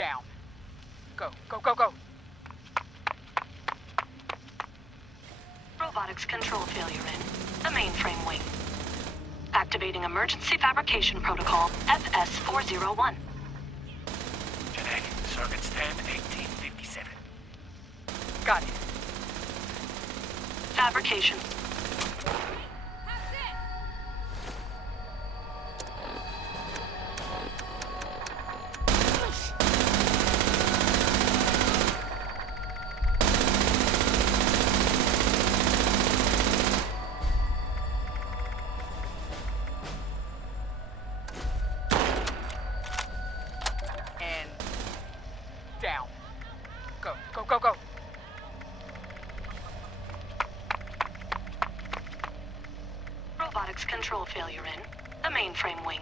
Down. Go, go, go, go. Robotics control failure in the mainframe wing. Activating emergency fabrication protocol FS-401. Genetic circuits 10-1857. Got it. Fabrication. Down. Go, go, go, go. Robotics control failure in the mainframe wing.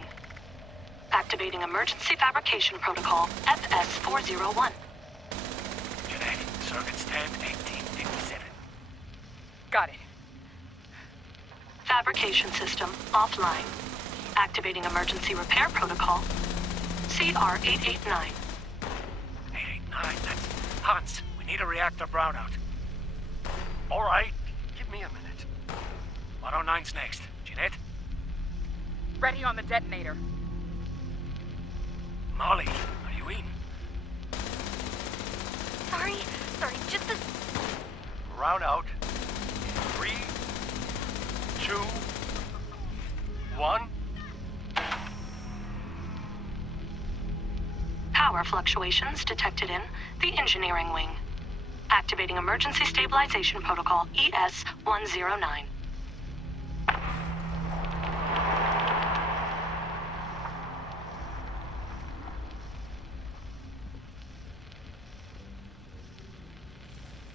Activating emergency fabrication protocol FS-401. Genetic circuits 10-1857. Got it. Fabrication system offline. Activating emergency repair protocol CR-889. 889, that's Hans. We need a reactor brownout. All right, give me a minute. 109's next. Jeanette? Ready on the detonator. Molly, are you in? Sorry, just a... Brownout. 3, 2, 1. Power fluctuations detected in the engineering wing. Activating emergency stabilization protocol ES-109.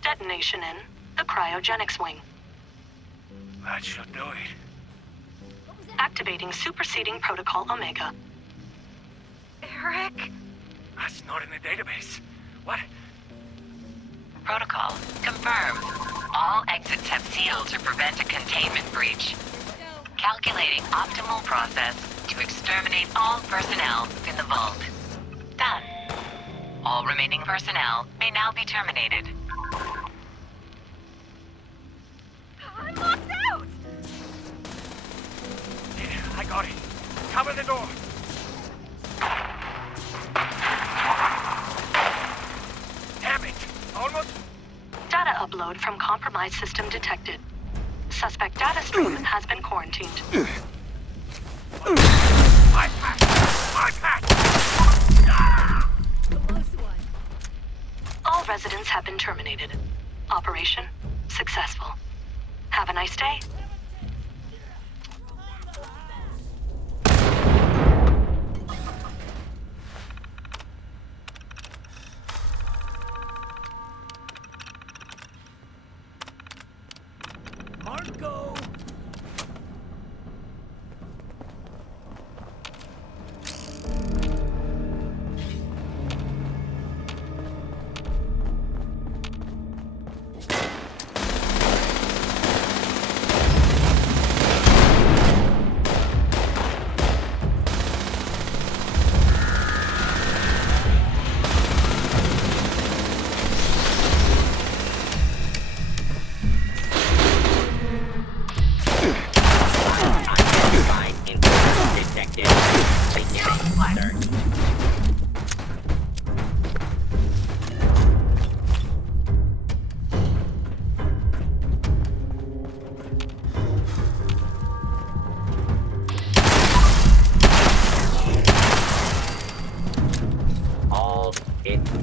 Detonation in the cryogenics wing. That should do it. Activating superseding protocol Omega. Eric? That's not in the database. What? Protocol confirmed. All exits have sealed to prevent a containment breach. Calculating optimal process to exterminate all personnel in the vault. Done. All remaining personnel may now be terminated. I'm locked out! Yeah, I got it. Cover the door. Damn it. Almost. Data upload from compromised system detected. Suspect data stream has been quarantined. My pack! My pack! Ah! All residents have been terminated. Operation successful. Have a nice day. Marco!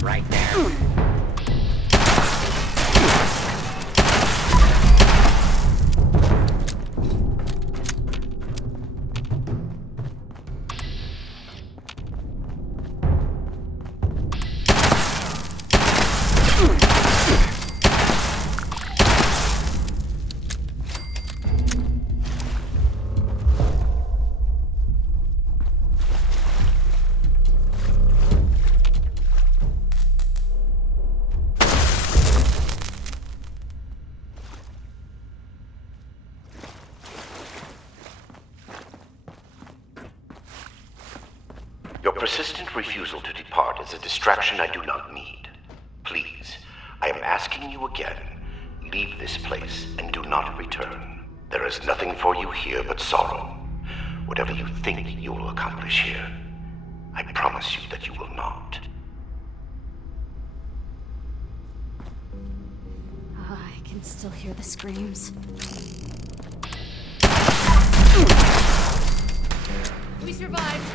Right there. insistent refusal to depart is a distraction I do not need. Please, I am asking you again, leave this place and do not return. There is nothing for you here but sorrow. Whatever you think you will accomplish here, I promise you that you will not. I can still hear the screams. We survived.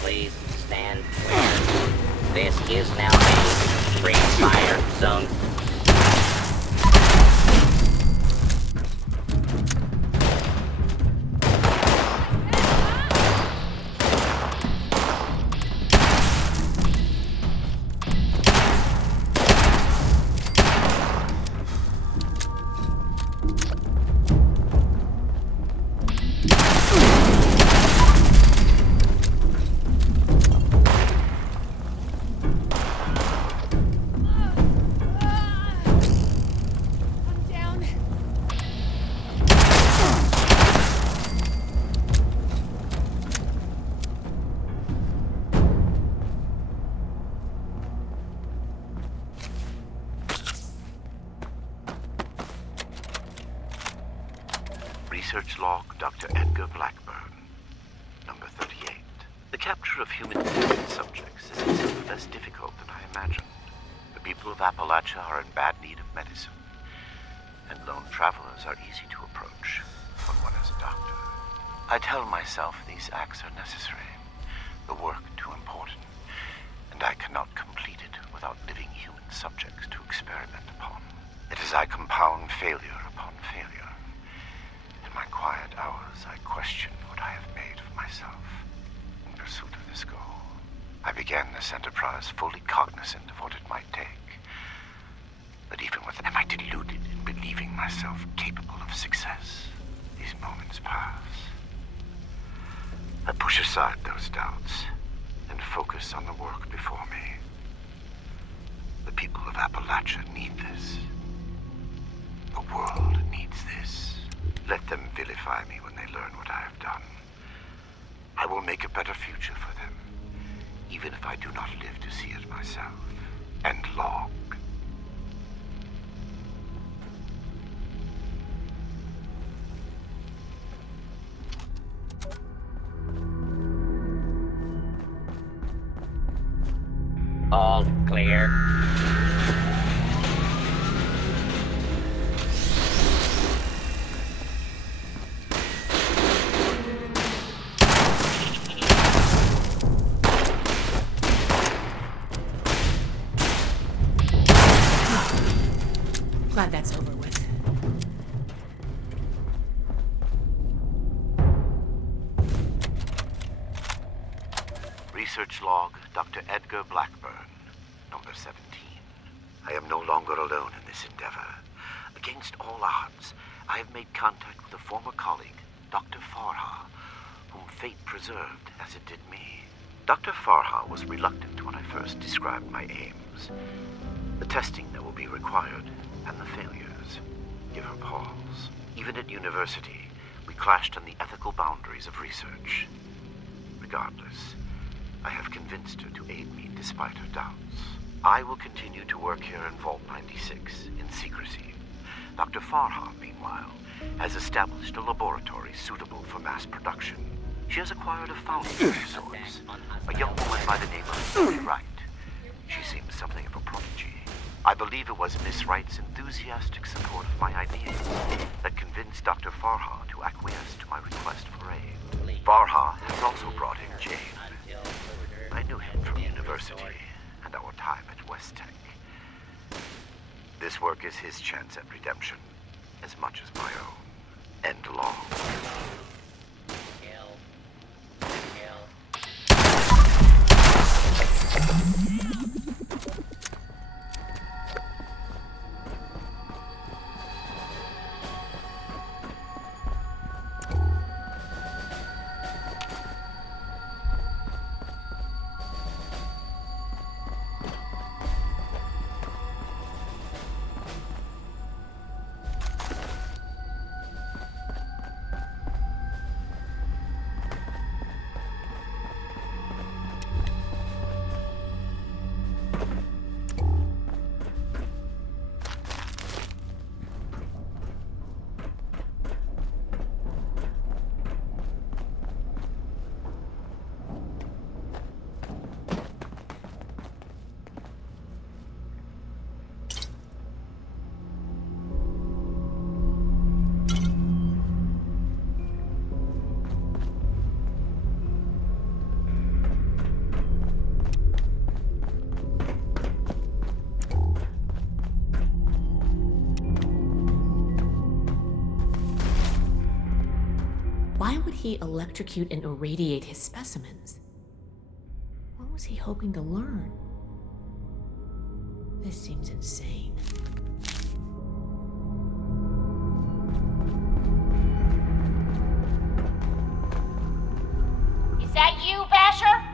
Please stand clear. This is now a free fire zone. Research log, Dr. Edgar Blackburn, number 38. The capture of human subjects is itself less difficult than I imagined. The people of Appalachia are in bad need of medicine, and lone travelers are easy to approach when one is a doctor. I tell myself these acts are necessary, the work too important, and I cannot complete it without living human subjects to experiment upon. It is I compound failure upon failure. In my quiet hours, I question what I have made of myself in pursuit of this goal. I began this enterprise fully cognizant of what it might take. But even with am I deluded in believing myself capable of success? These moments pass. I push aside those doubts and focus on the work before me. The people of Appalachia need this. The world needs this. Let them vilify me when they learn what I have done. I will make a better future for them, even if I do not live to see it myself. End log. All clear. Glad that's over with. Research log, Dr. Edgar Blackburn, number 17. I am no longer alone in this endeavor. Against all odds, I have made contact with a former colleague, Dr. Farha, whom fate preserved as it did me. Dr. Farha was reluctant when I first described my aims. The testing that will be required, and the failures, give her pause. Even at university, we clashed on the ethical boundaries of research. Regardless, I have convinced her to aid me despite her doubts. I will continue to work here in Vault 96 in secrecy. Dr. Farha, meanwhile, has established a laboratory suitable for mass production. She has acquired a founder of sorts, a young woman by the name of Miss Wright. She seems something of a prodigy. I believe it was Miss Wright's enthusiastic support of my ideas that convinced Dr. Farha to acquiesce to my request for aid. Farha has also brought in Jane. I knew him from university and our time at West Tech. This work is his chance at redemption, as much as my own. End log. Kill. Why would he electrocute and irradiate his specimens? What was he hoping to learn? This seems insane. Is that you, Basher?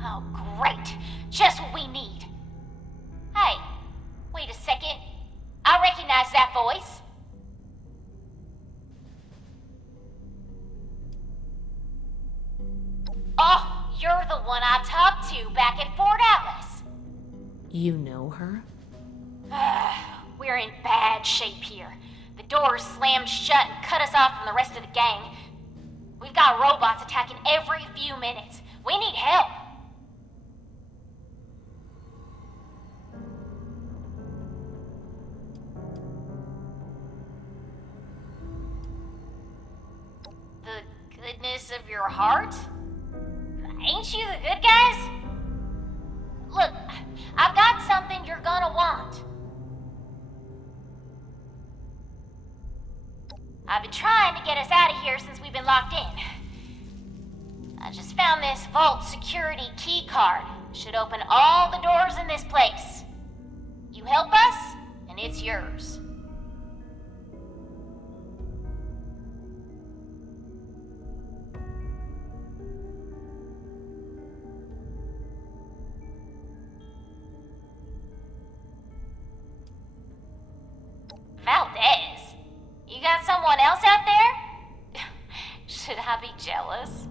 Oh, great. Just what we need. Hey, wait a second. I recognize that voice. Oh, you're the one I talked to back at Fort Atlas. You know her? We're in bad shape here. The doors slammed shut and cut us off from the rest of the gang. We've got robots attacking every few minutes. We need help. The goodness of your heart? Ain't you the good guys? Look, I've got something you're gonna want. I've been trying to get us out of here since we've been locked in. I just found this vault security key card. Should open all the doors in this place. You help us, and it's yours. Valdez? You got someone else out there? Should I be jealous?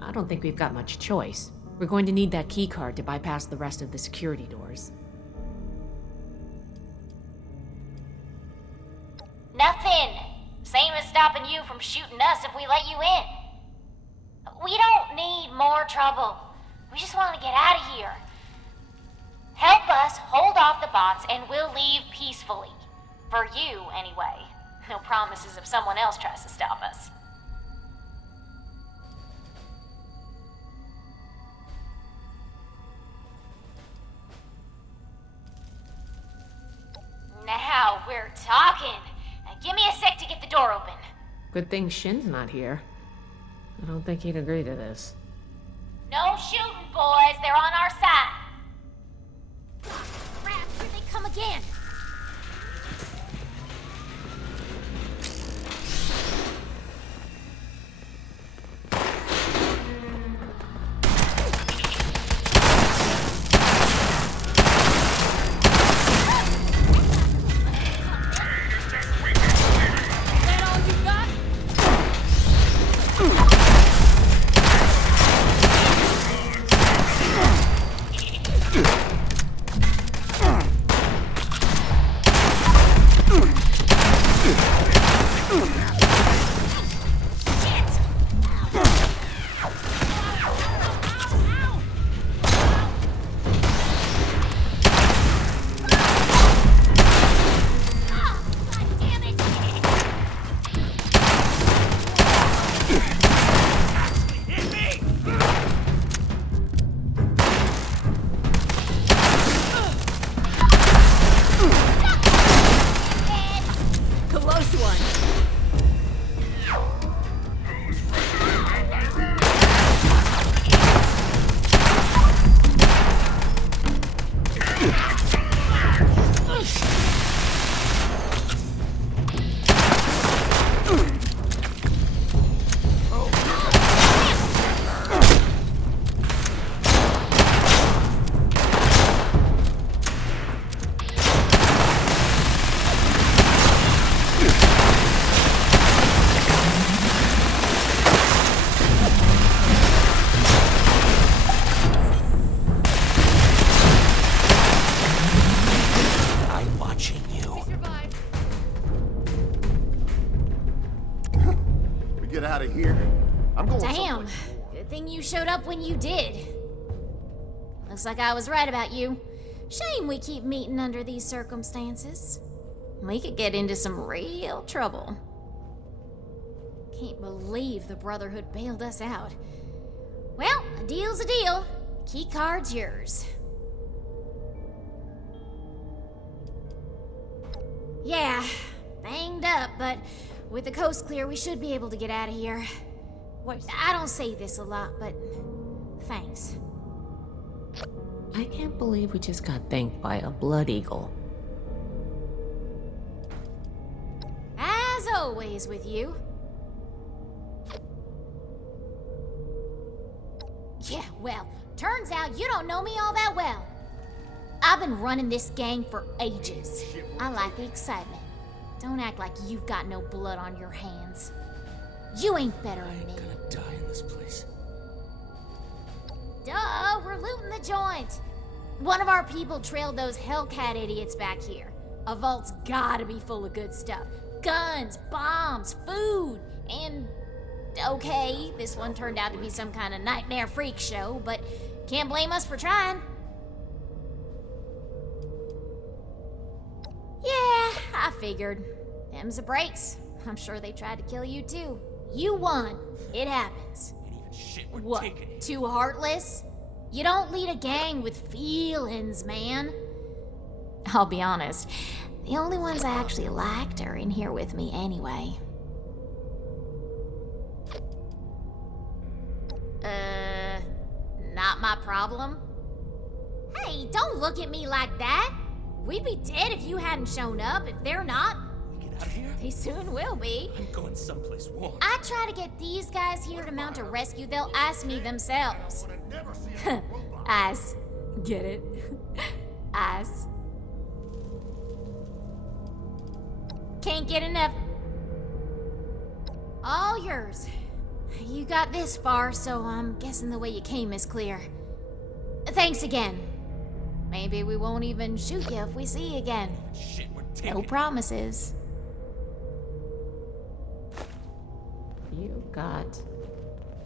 I don't think we've got much choice. We're going to need that key card to bypass the rest of the security doors. Nothing. Same as stopping you from shooting us if we let you in. We don't need more trouble. We just want to get out of here. Help us hold off the bots and we'll leave peacefully. For you, anyway. No promises if someone else tries to stop us. Now we're talking. Now give me a sec to get the door open. Good thing Shin's not here. I don't think he'd agree to this. No shooting, boys. They're on our side. Crap, here they come again. Out of here. I'm going Damn. someplace. Good thing you showed up when you did. Looks like I was right about you. Shame we keep meeting under these circumstances. We could get into some real trouble. Can't believe the Brotherhood bailed us out. Well, a deal's a deal. Key card's yours. Yeah, banged up, but with the coast clear, we should be able to get out of here. I don't say this a lot, but thanks. I can't believe we just got thanked by a blood eagle. As always with you. Yeah, well, turns out you don't know me all that well. I've been running this gang for ages. I like the excitement. Don't act like you've got no blood on your hands. You ain't better than me. I'm gonna die in this place. Duh, we're looting the joint. One of our people trailed those Hellcat idiots back here. A vault's gotta be full of good stuff. Guns, bombs, food, and... Okay, this one turned out to be some kind of nightmare freak show, but can't blame us for trying. Yeah, I figured. Them's the breaks. I'm sure they tried to kill you too. You won. It happens. Ain't even shit we're What, taking it. too heartless? You don't lead a gang with feelings, man. I'll be honest, the only ones I actually liked are in here with me anyway. Not my problem? Hey, don't look at me like that. We'd be dead if you hadn't shown up. If they're not, Get out of here? they soon will be. I'm going someplace warm. I try to get these guys here to mount a rescue, they'll ask me themselves. Eyes. Get it? Eyes. Can't get enough. All yours. You got this far, so I'm guessing the way you came is clear. Thanks again. Maybe we won't even shoot you if we see you again. Shit we're taking No promises. You got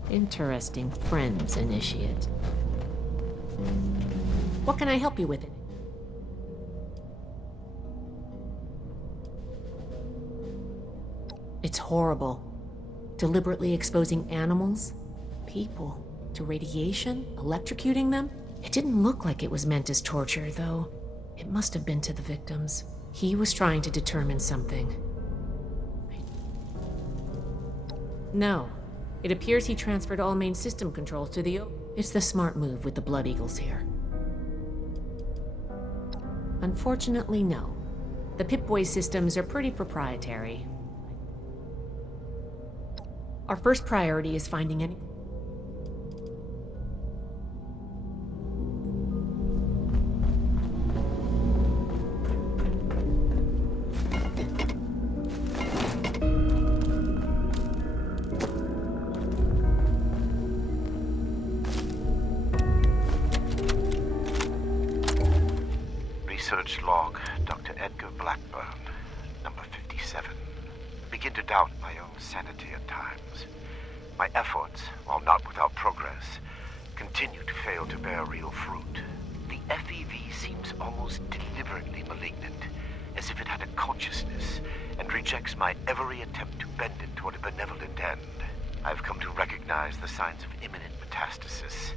interesting friends, Initiate. What can I help you with? It's horrible. Deliberately exposing animals, people, to radiation, electrocuting them. It didn't look like it was meant as torture, though. It must have been to the victims. He was trying to determine something. No. It appears he transferred all main system controls to the... It's the smart move with the Blood Eagles here. Unfortunately, no. The Pip-Boy systems are pretty proprietary. Our first priority is finding any... Research log, Dr. Edgar Blackburn, number 57. Begin to doubt my own sanity at times. My efforts, while not without progress, continue to fail to bear real fruit. The FEV seems almost deliberately malignant, as if it had a consciousness and rejects my every attempt to bend it toward a benevolent end. I've come to recognize the signs of imminent metastasis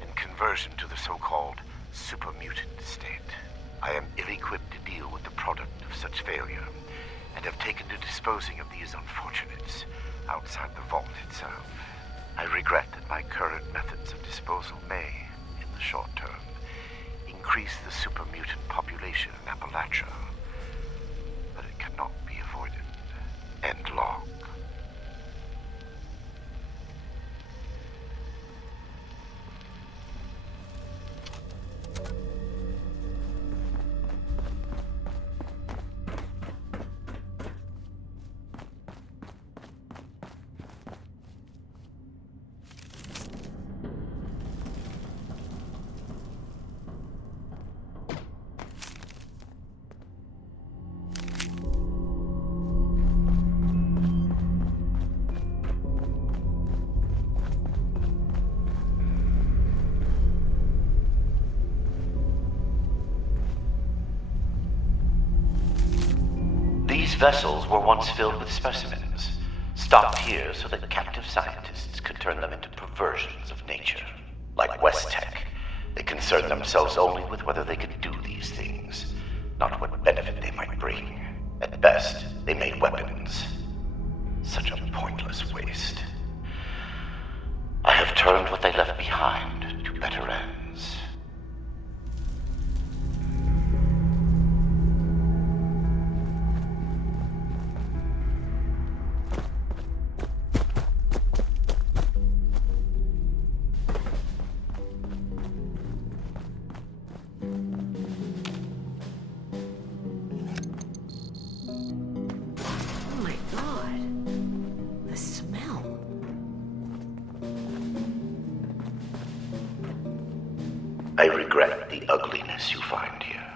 and conversion to the so-called supermutant state. I am ill-equipped to deal with the product of such failure, and have taken to disposing of these unfortunates outside the vault itself. I regret that my current methods of disposal may, in the short term, increase the supermutant population in Appalachia, but it cannot be avoided. End log. These vessels were once filled with specimens, stocked here so that captive scientists could turn them into perversions of nature. Like West Tech, they concerned themselves only with whether they could do these things, not what benefit they might bring. At best, they made weapons. Such a pointless waste. I have turned what they left behind to better ends. Oh my god. The smell. I regret the ugliness you find here.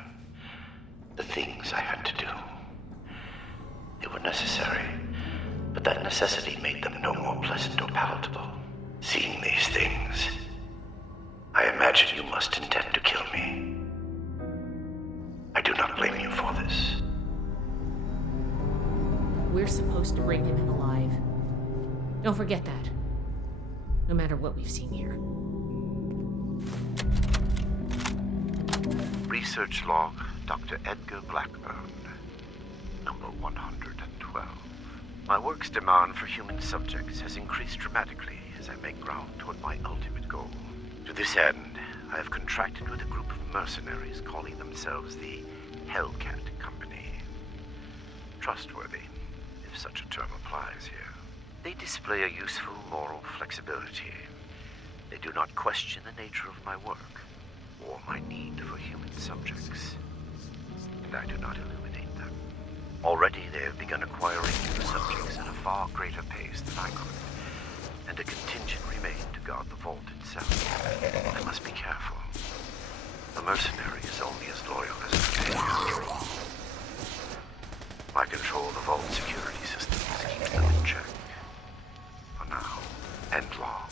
The things I had to do. They were necessary, but that necessity made them no more pleasant or palatable. Seeing these things, I imagine you must intend to kill me. I do not blame you for this. We're supposed to bring him in alive. Don't forget that. No matter what we've seen here. Research log, Dr. Edgar Blackburn, number 112. My work's demand for human subjects has increased dramatically as I make ground toward my ultimate goal. To this end, I have contracted with a group of mercenaries calling themselves the Hellcat Company. Trustworthy, if such a term applies here. They display a useful moral flexibility. They do not question the nature of my work or my need for human subjects, and I do not eliminate them. Already they have begun acquiring new subjects at a far greater pace than I could, and a contingent remained to guard the vault itself. I must be careful. A mercenary is only as loyal as his pay, after all. My control of the vault security systems keeps them in check. For now, and long.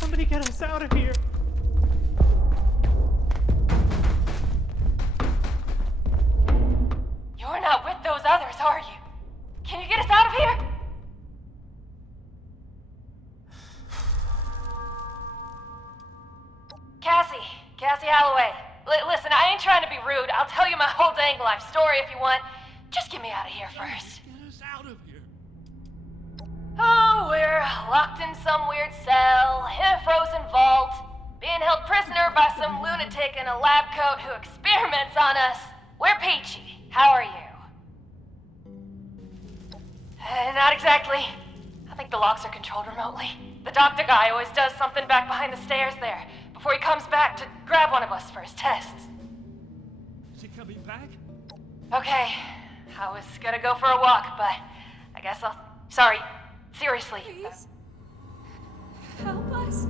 Somebody get us out of here. You're not with those others, are you? Can you get us out of here? Cassie Holloway. Listen, I ain't trying to be rude. I'll tell you my whole dang life story if you want. Just get me out of here first. Get us out of here. Oh, we're locked in some weird cell, in a frozen vault, being held prisoner by some lunatic in a lab coat who experiments on us. We're peachy. How are you? Not exactly. I think the locks are controlled remotely. The doctor guy always does something back behind the stairs there, before he comes back to grab one of us for his tests. Is he coming back? Okay, I was gonna go for a walk, but I guess I'll... Sorry, seriously. Please. Help us.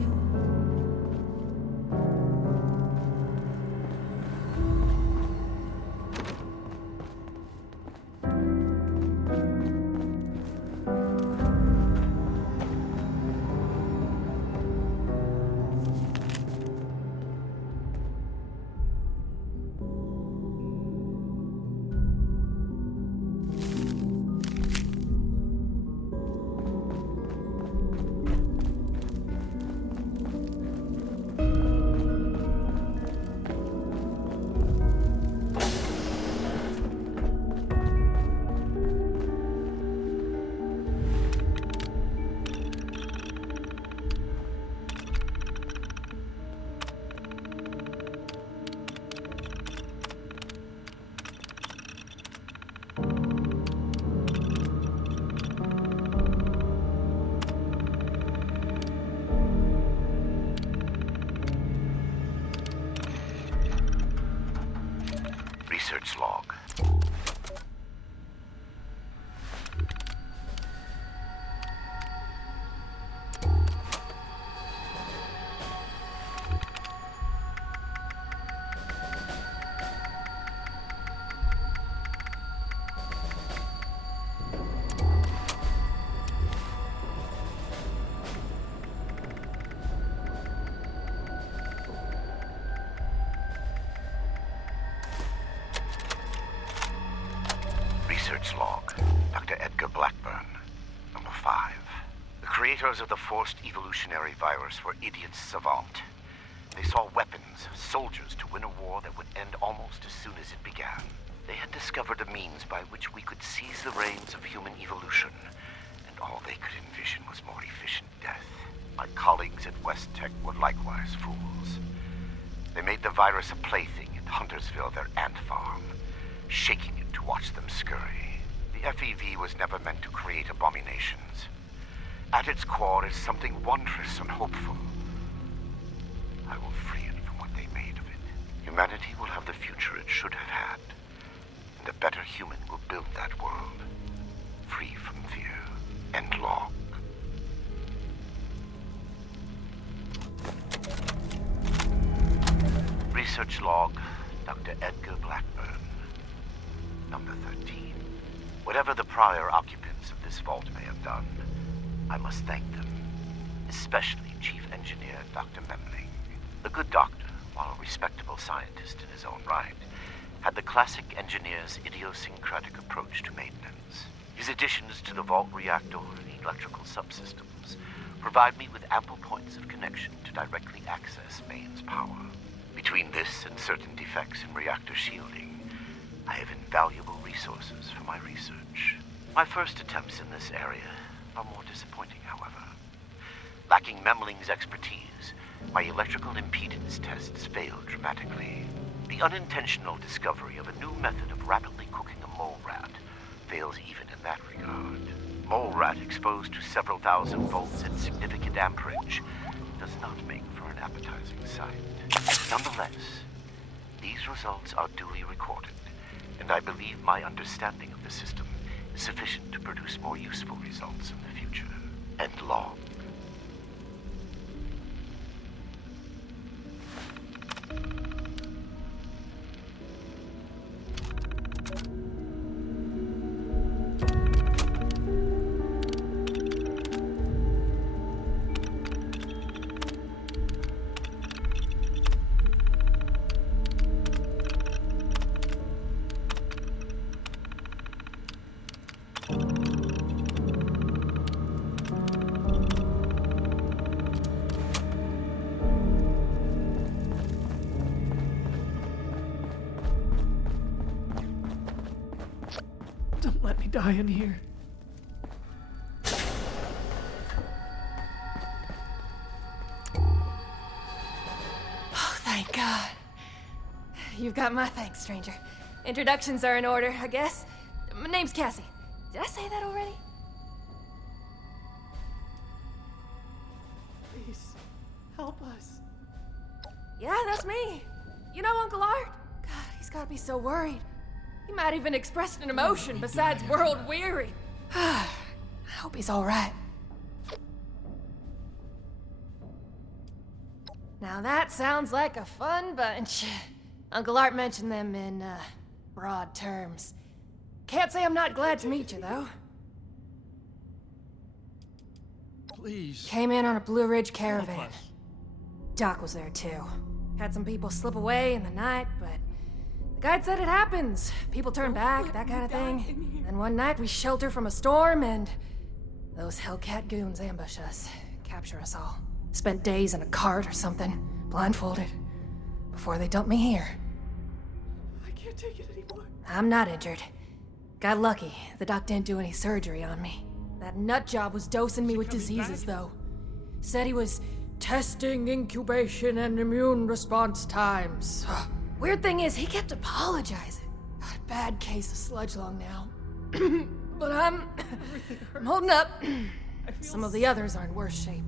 Research log. Research log. Dr. Edgar Blackburn. Number 5. The creators of the forced evolutionary virus were idiots savant. They saw weapons, soldiers to win a war that would end almost as soon as it began. They had discovered a means by which we could seize the reins of human evolution, and all they could envision was more efficient death. My colleagues at West Tech were likewise fools. They made the virus a plaything at Huntersville, their ant farm, shaking it to watch them scurry. The FEV was never meant to create abominations. At its core is something wondrous and hopeful. I will free it from what they made of it. Humanity will have the future it should have had, and a better human will build that world, free from fear. End log. Research log, Dr. Edgar Blackburn. Number 13. Whatever the prior occupants of this vault may have done, I must thank them, especially Chief Engineer Dr. Memling. The good doctor, while a respectable scientist in his own right, had the classic engineer's idiosyncratic approach to maintenance. His additions to the vault reactor and electrical subsystems provide me with ample points of connection to directly access mains power. Between this and certain defects in reactor shielding, I have invaluable resources for my research. My first attempts in this area are more disappointing, however. Lacking Memling's expertise, my electrical impedance tests failed dramatically. The unintentional discovery of a new method of rapidly cooking a mole rat fails even in that regard. Mole rat exposed to several thousand volts at significant amperage does not make for an appetizing sight. Nonetheless, these results are duly recorded, and I believe my understanding of the system is sufficient to produce more useful results in the future. End log. Don't let me die in here. Oh, thank God. You've got my thanks, stranger. Introductions are in order, I guess. My name's Cassie. Did I say that already? Please, help us. Yeah, that's me. You know Uncle Art? God, he's gotta be so worried. He might even express an emotion besides world weary. I hope he's all right. Now that sounds like a fun bunch. Uncle Art mentioned them in, broad terms. Can't say I'm not glad to meet you, though. Please. Came in on a Blue Ridge caravan. Doc was there, too. Had some people slip away in the night, but the guide said it happens. People turn back, that kind of thing. Then one night we shelter from a storm and those Hellcat goons ambush us, capture us all. Spent days in a cart or something, blindfolded, before they dumped me here. I can't take it anymore. I'm not injured. Got lucky. The doc didn't do any surgery on me. That nut job was dosing me with diseases, though. Said he was testing incubation and immune response times. Weird thing is, he kept apologizing. Got a bad case of sludge lung now. But I'm holding up. Some of the others are in worse shape.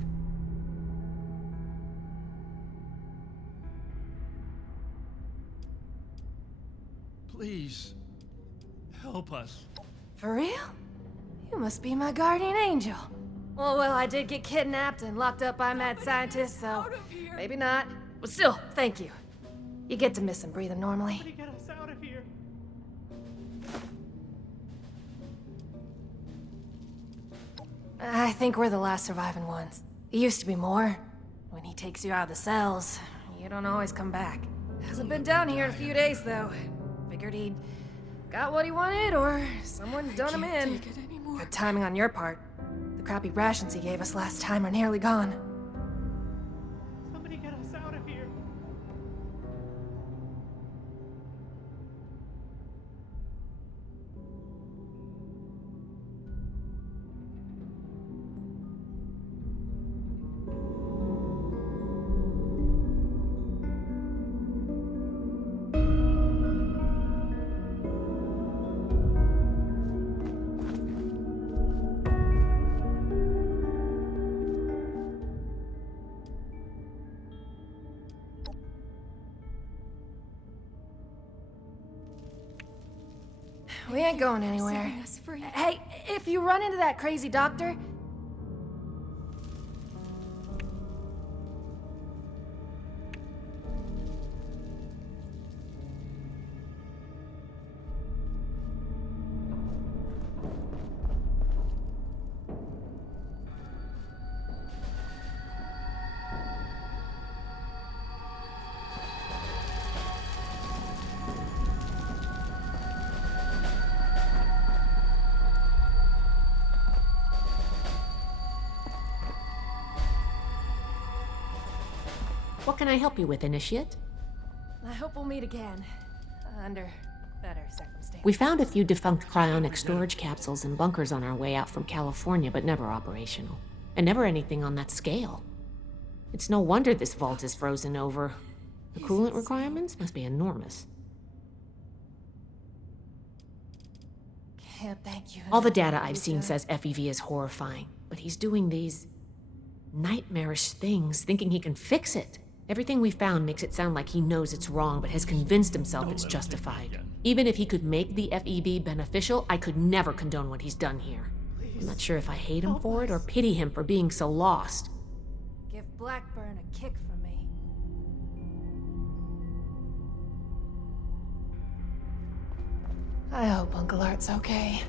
Please. Help us. For real? You must be my guardian angel. Well, I did get kidnapped and locked up by mad scientists, so maybe not. But still, thank you. You get to miss him breathing normally. Somebody get us out of here. I think we're the last surviving ones. There used to be more. When he takes you out of the cells, you don't always come back. Hasn't been down here in a few days, though. Figured he'd got what he wanted, or someone done him in. Good timing on your part. The crappy rations he gave us last time are nearly gone. Somebody get us out of here. We ain't going anywhere. Hey, if you run into that crazy doctor... What can I help you with, Initiate? I hope we'll meet again. Under better circumstances. We found a few defunct cryonic storage capsules and bunkers on our way out from California, but never operational. And never anything on that scale. It's no wonder this vault is frozen over. The coolant requirements must be enormous. Can't thank you. All the data I've seen says FEV is horrifying, but he's doing these nightmarish things, thinking he can fix it. Everything we found makes it sound like he knows it's wrong, but has convinced himself it's justified. Even if he could make the FEV beneficial, I could never condone what he's done here. I'm not sure if I hate him for it or pity him for being so lost. Give Blackburn a kick from me. I hope Uncle Art's okay.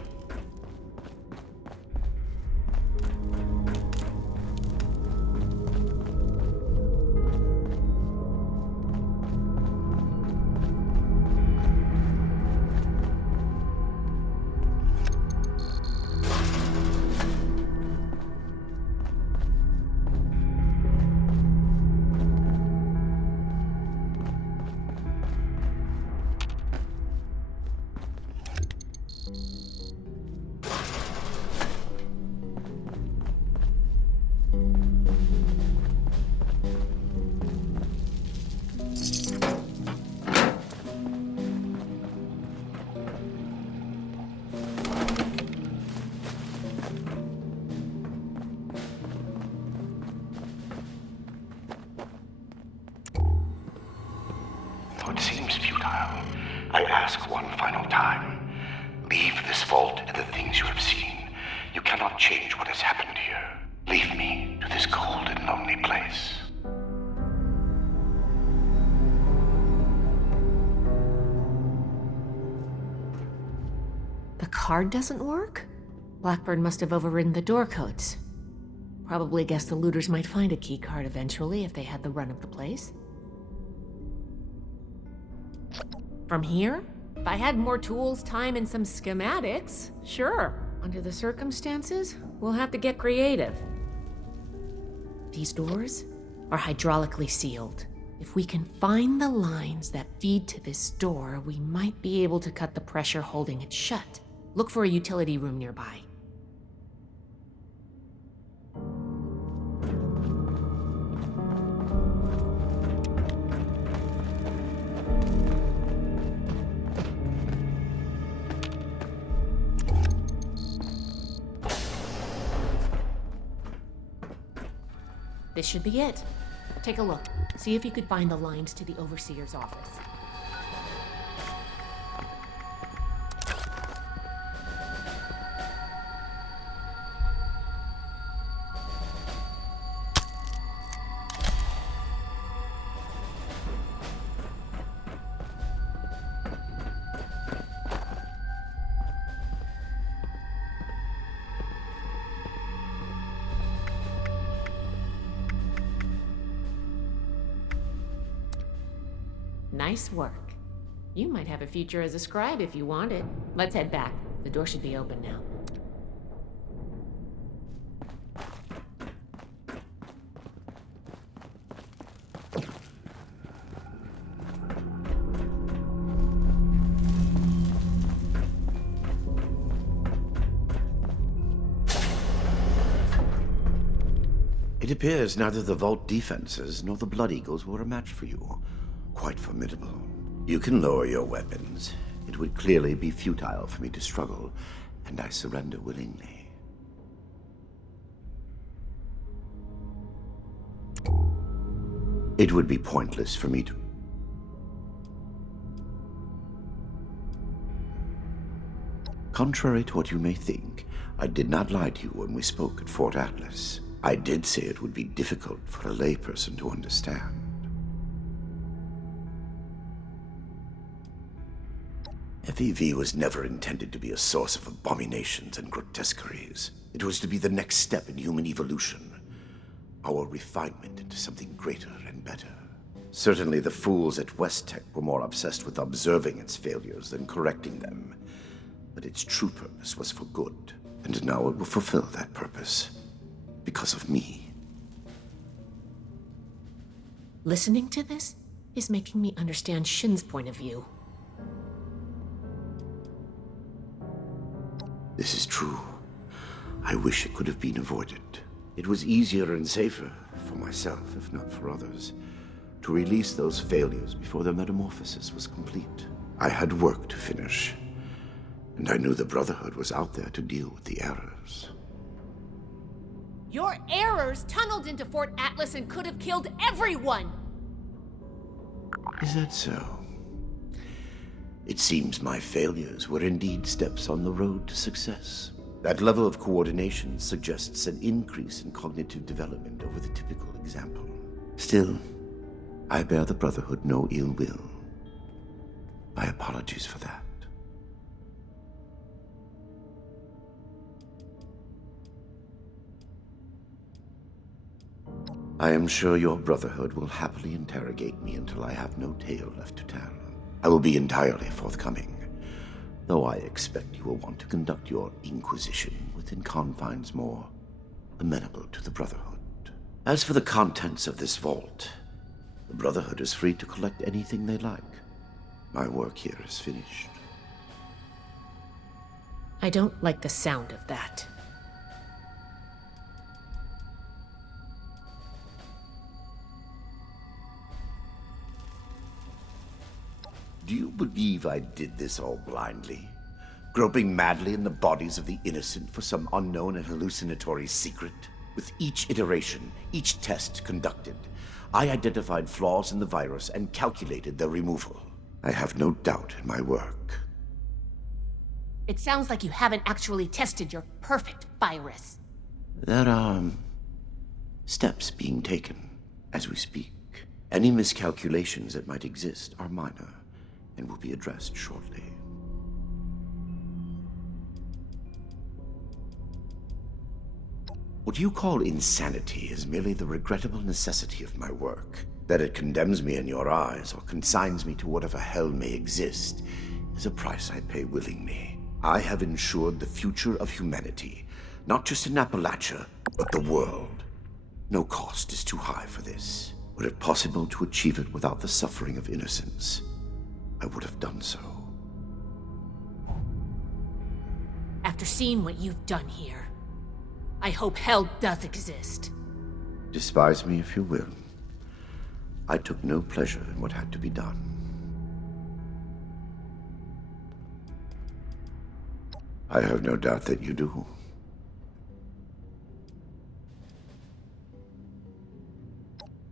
It seems futile. I ask one final time. Leave this vault and the things you have seen. You cannot change what has happened here. Leave me to this cold and lonely place. The card doesn't work? Blackburn must have overridden the door codes. Probably guessed the looters might find a key card eventually if they had the run of the place. From here? If I had more tools, time, and some schematics, sure. Under the circumstances, we'll have to get creative. These doors are hydraulically sealed. If we can find the lines that feed to this door, we might be able to cut the pressure holding it shut. Look for a utility room nearby. This should be it. Take a look. See if you could find the lines to the Overseer's office. Nice work. You might have a future as a scribe if you want it. Let's head back. The door should be open now. It appears neither the vault defenses nor the Blood Eagles were a match for you. Quite formidable. You can lower your weapons. It would clearly be futile for me to struggle, and I surrender willingly. It would be pointless for me to... Contrary to what you may think, I did not lie to you when we spoke at Fort Atlas. I did say it would be difficult for a layperson to understand. FEV was never intended to be a source of abominations and grotesqueries. It was to be the next step in human evolution, our refinement into something greater and better. Certainly the fools at West Tech were more obsessed with observing its failures than correcting them. But its true purpose was for good, and now it will fulfill that purpose. Because of me. Listening to this is making me understand Shin's point of view. This is true. I wish it could have been avoided. It was easier and safer, for myself, if not for others, to release those failures before their metamorphosis was complete. I had work to finish, and I knew the Brotherhood was out there to deal with the errors. Your errors tunneled into Fort Atlas and could have killed everyone! Is that so? It seems my failures were indeed steps on the road to success. That level of coordination suggests an increase in cognitive development over the typical example. Still, I bear the Brotherhood no ill will. My apologies for that. I am sure your Brotherhood will happily interrogate me until I have no tale left to tell. I will be entirely forthcoming, though I expect you will want to conduct your inquisition within confines more amenable to the Brotherhood. As for the contents of this vault, the Brotherhood is free to collect anything they like. My work here is finished. I don't like the sound of that. Do you believe I did this all blindly? Groping madly in the bodies of the innocent for some unknown and hallucinatory secret? With each iteration, each test conducted, I identified flaws in the virus and calculated their removal. I have no doubt in my work. It sounds like you haven't actually tested your perfect virus. There are steps being taken as we speak. Any miscalculations that might exist are minor and will be addressed shortly. What you call insanity is merely the regrettable necessity of my work. That it condemns me in your eyes or consigns me to whatever hell may exist is a price I pay willingly. I have ensured the future of humanity, not just in Appalachia, but the world. No cost is too high for this. Were it possible to achieve it without the suffering of innocence, I would have done so. After seeing what you've done here, I hope hell does exist. Despise me if you will. I took no pleasure in what had to be done. I have no doubt that you do.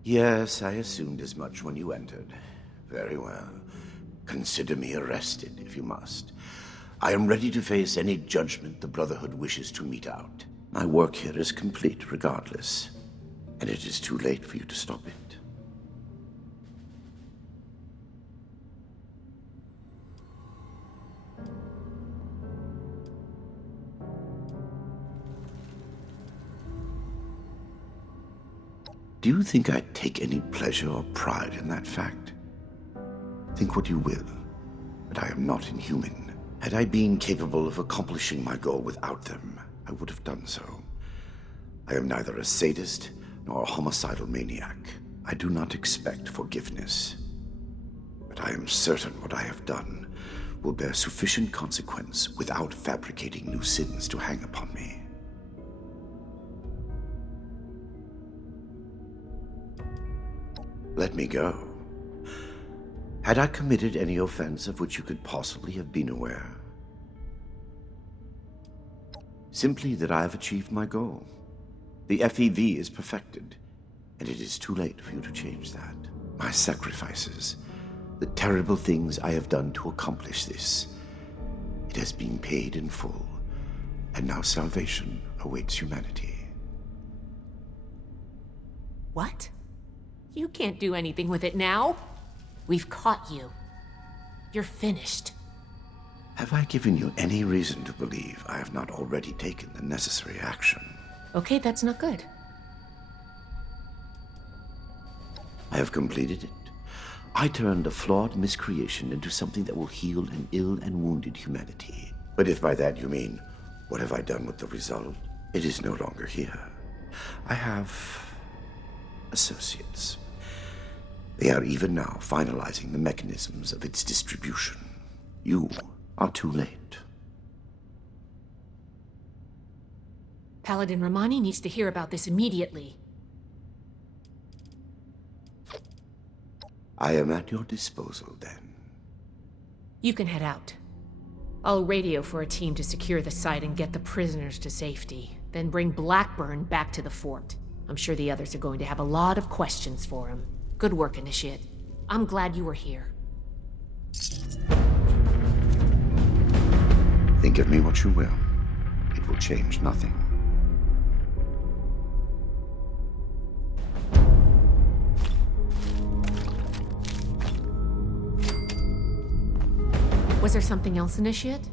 Yes, I assumed as much when you entered. Very well. Consider me arrested, if you must. I am ready to face any judgment the Brotherhood wishes to mete out. My work here is complete, regardless. And it is too late for you to stop it. Do you think I take any pleasure or pride in that fact? Think what you will, but I am not inhuman. Had I been capable of accomplishing my goal without them, I would have done so. I am neither a sadist nor a homicidal maniac. I do not expect forgiveness. But I am certain what I have done will bear sufficient consequence without fabricating new sins to hang upon me. Let me go. Had I committed any offense of which you could possibly have been aware? Simply that I have achieved my goal. The FEV is perfected, and it is too late for you to change that. My sacrifices, the terrible things I have done to accomplish this, it has been paid in full, and now salvation awaits humanity. What? You can't do anything with it now. We've caught you. You're finished. Have I given you any reason to believe I have not already taken the necessary action? Okay, that's not good. I have completed it. I turned a flawed miscreation into something that will heal an ill and wounded humanity. But if by that you mean, what have I done with the result? It is no longer here. I have associates. They are even now finalizing the mechanisms of its distribution. You are too late. Paladin Rahmani needs to hear about this immediately. I am at your disposal, then. You can head out. I'll radio for a team to secure the site and get the prisoners to safety. Then bring Blackburn back to the fort. I'm sure the others are going to have a lot of questions for him. Good work, Initiate. I'm glad you were here. Think of me what you will. It will change nothing. Was there something else, Initiate?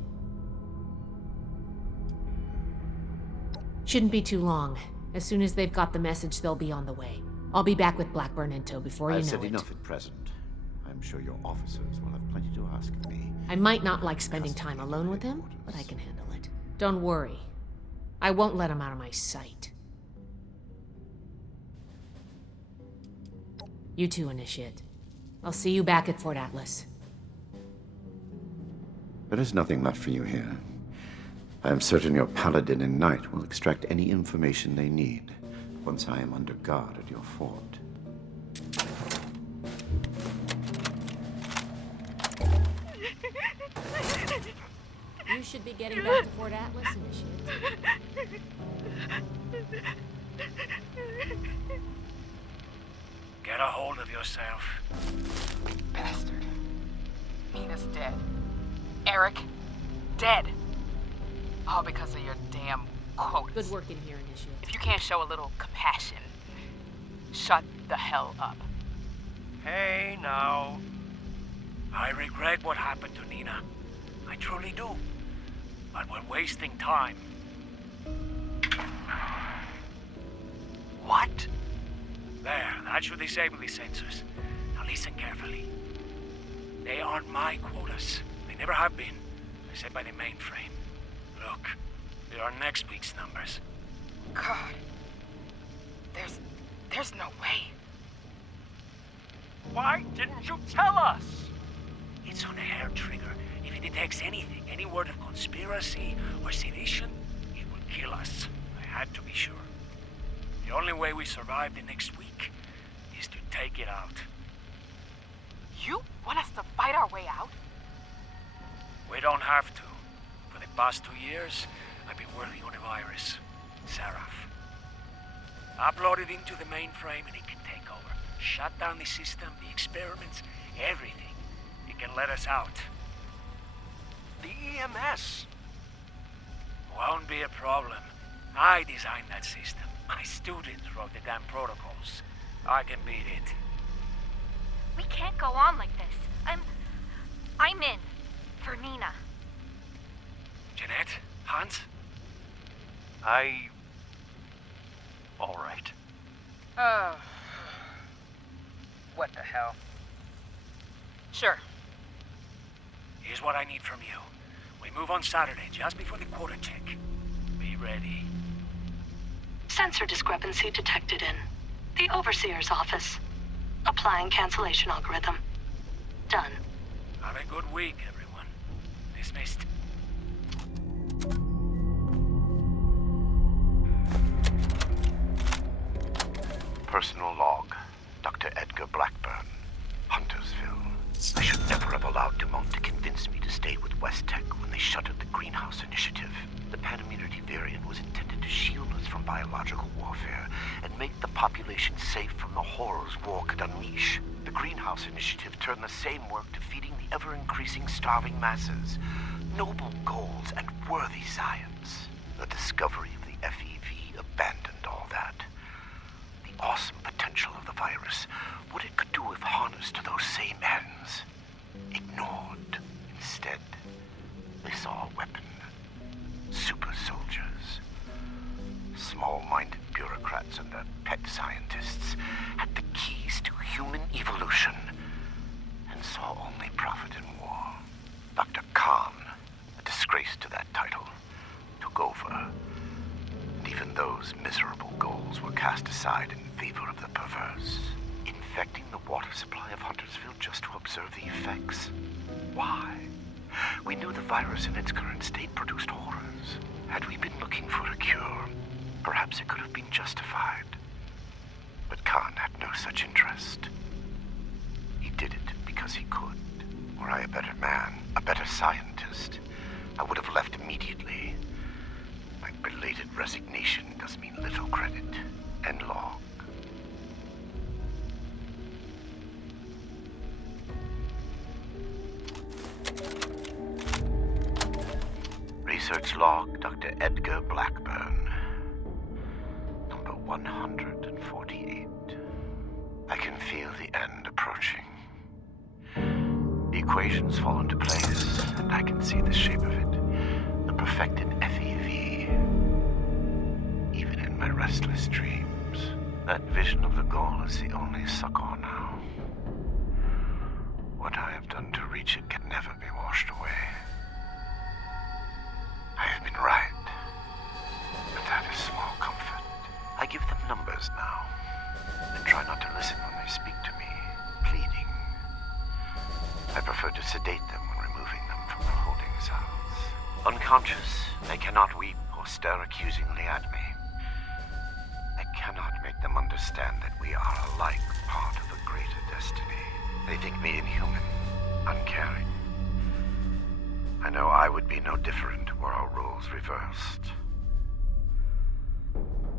Shouldn't be too long. As soon as they've got the message, they'll be on the way. I'll be back with Blackburn in tow before you know it. I've said enough at present. I'm sure your officers will have plenty to ask of me. I might not like spending time alone with him, but I can handle it. Don't worry. I won't let him out of my sight. You too, Initiate. I'll see you back at Fort Atlas. There is nothing left for you here. I am certain your paladin and knight will extract any information they need once I am under guard at your fort. You should be getting back to Fort Atlas, Initiate. Get a hold of yourself. Bastard. Nina's dead. Eric, dead. All because of your damn quotas. Good work in here, Initiate. If you can't show a little compassion, shut the hell up. Hey, now. I regret what happened to Nina. I truly do. But we're wasting time. What? There, that should disable the sensors. Now listen carefully. They aren't my quotas. They never have been. They're set by the mainframe. Look, they are next week's numbers. God. There's no way. Why didn't you tell us? It's on a hair trigger. If it detects anything, any word of conspiracy or sedition, it will kill us. I had to be sure. The only way we survive the next week is to take it out. You want us to fight our way out? We don't have to. For the past 2 years, I've been working on a virus, Seraph. Upload it into the mainframe and it can take over. Shut down the system, the experiments, everything. It can let us out. The EMS won't be a problem. I designed that system. My students wrote the damn protocols. I can beat it. We can't go on like this. I'm in. For Nina. Jeanette? Hans? All right. What the hell? Sure. Here's what I need from you. We move on Saturday, just before the quota check. Be ready. Sensor discrepancy detected in the Overseer's office. Applying cancellation algorithm. Done. Have a good week, everyone. Dismissed. Personal log, Dr. Edgar Blackburn, Huntersville. I should never have allowed Dumont to convince me to stay with West Tech when they shuttered the Greenhouse Initiative. The Panimmunity variant was intended to shield us from biological warfare and make the population safe from the horrors war could unleash. The Greenhouse Initiative turned the same work to feeding the ever-increasing starving masses. Noble goals and worthy science. The discovery of the FEV abandoned all that. The awesome potential of the virus, what it could do if harnessed to those same ends. Ignored. Instead, they saw a weapon. Super soldiers. Small-minded bureaucrats and their pet scientists had the keys to human evolution and saw only profit in war. Dr. Khan, a disgrace to that title, took over. And even those miserable goals were cast aside in favor of the perverse. Infecting the water supply of Huntersville just to observe the effects. Why? We knew the virus in its current state produced horrors. Had we been looking for a cure, perhaps it could have been justified. But Khan had no such interest. He did it because he could. Were I a better man, a better scientist, I would have left immediately. My belated resignation does me little credit. End log. Research log, Dr. Edgar Blackburn. Number 148. I can feel the end approaching. The equations fall into place, and I can see the shape of it. The perfected FEV. Even in my restless dreams, that vision of the goal is the only succor now. What I have done to reach it can never be washed away. I have been right, but that is small comfort. I give them numbers now, and try not to listen when they speak to me, pleading. I prefer to sedate them when removing them from the holding cells. Unconscious, they cannot weep or stare accusingly at me. I cannot make them understand that we are alike part of a greater destiny. They think me inhuman, uncaring. I know I would be no different were our roles reversed.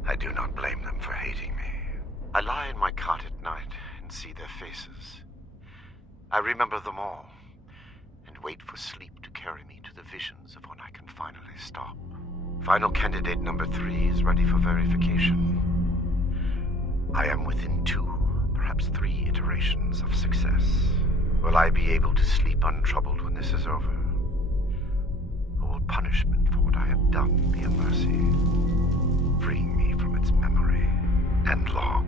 I do not blame them for hating me. I lie in my cot at night and see their faces. I remember them all, and wait for sleep to carry me to the visions of when I can finally stop. Final candidate number 3 is ready for verification. I am within 2, perhaps 3 iterations of success. Will I be able to sleep untroubled when this is over? Or will punishment for what I have done be a mercy, freeing me from its memory and log?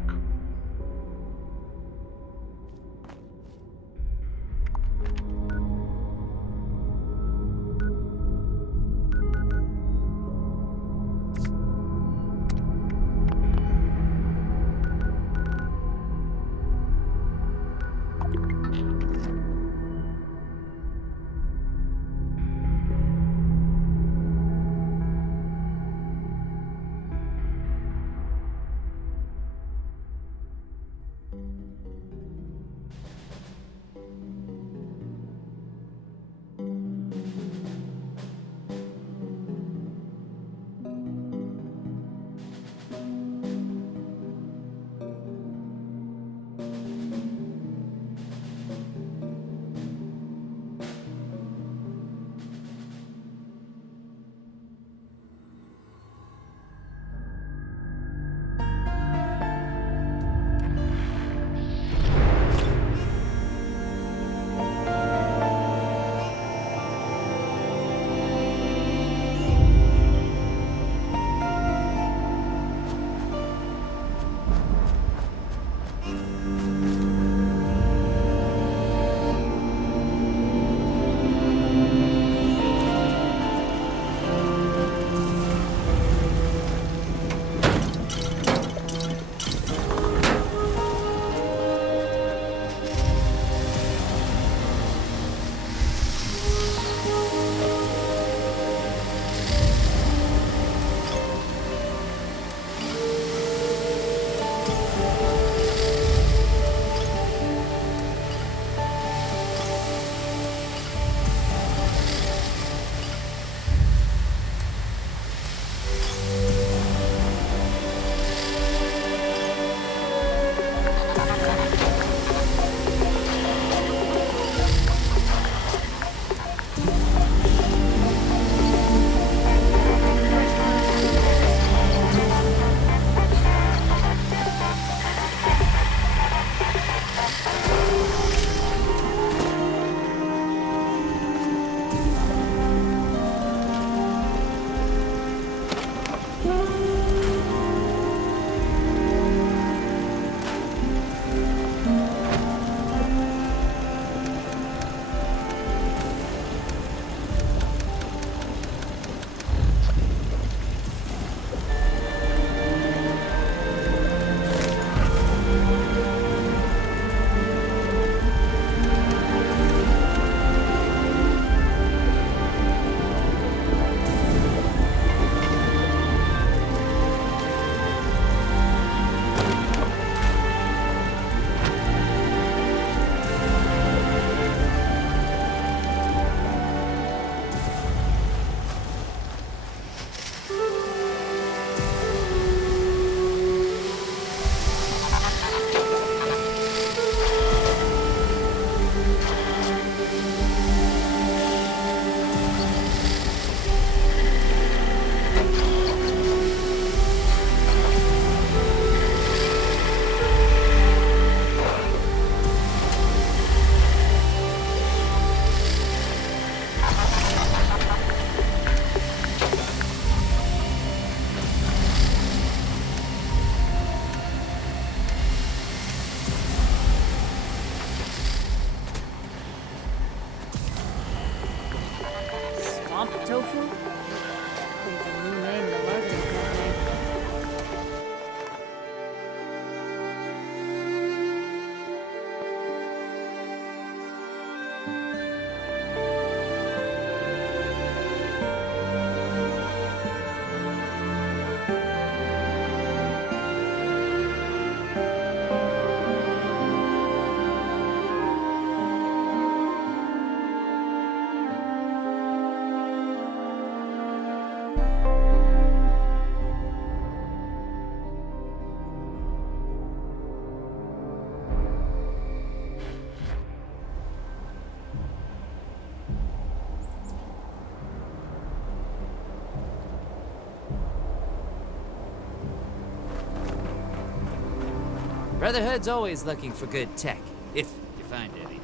Tofu? It's a new name in the marketing company. Brotherhood's always looking for good tech, if you find any.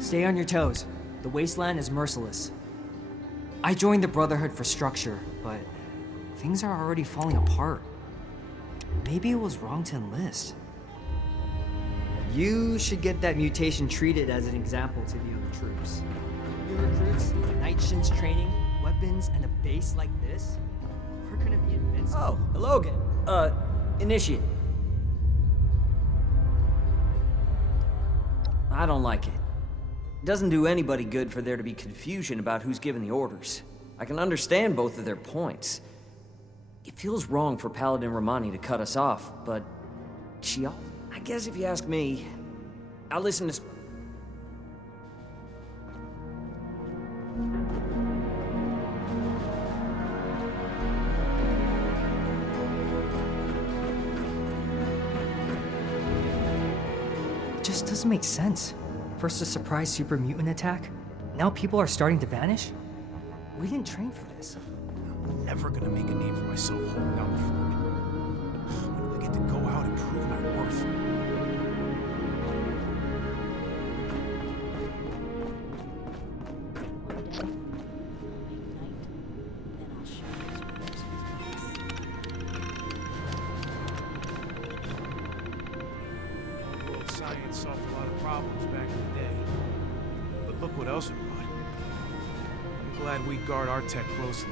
Stay on your toes. The wasteland is merciless. I joined the Brotherhood for structure, but things are already falling apart. Maybe it was wrong to enlist. You should get that mutation treated as an example to the other troops. New recruits, night shins training, weapons, and a base like this? We're gonna be invincible. Oh, hello again. Initiate. I don't like it. It doesn't do anybody good for there to be confusion about who's giving the orders. I can understand both of their points. It feels wrong for Paladin Rahmani to cut us off, but I guess if you ask me, I'll listen to... It just doesn't make sense. First a surprise super mutant attack, now people are starting to vanish? We didn't train for this. I'm never gonna make a name for myself holding down the fort. When do I get to go out and prove my worth? World science solved a lot of problems back in the day. But look what else it brought. I'm glad we guard our tech closely.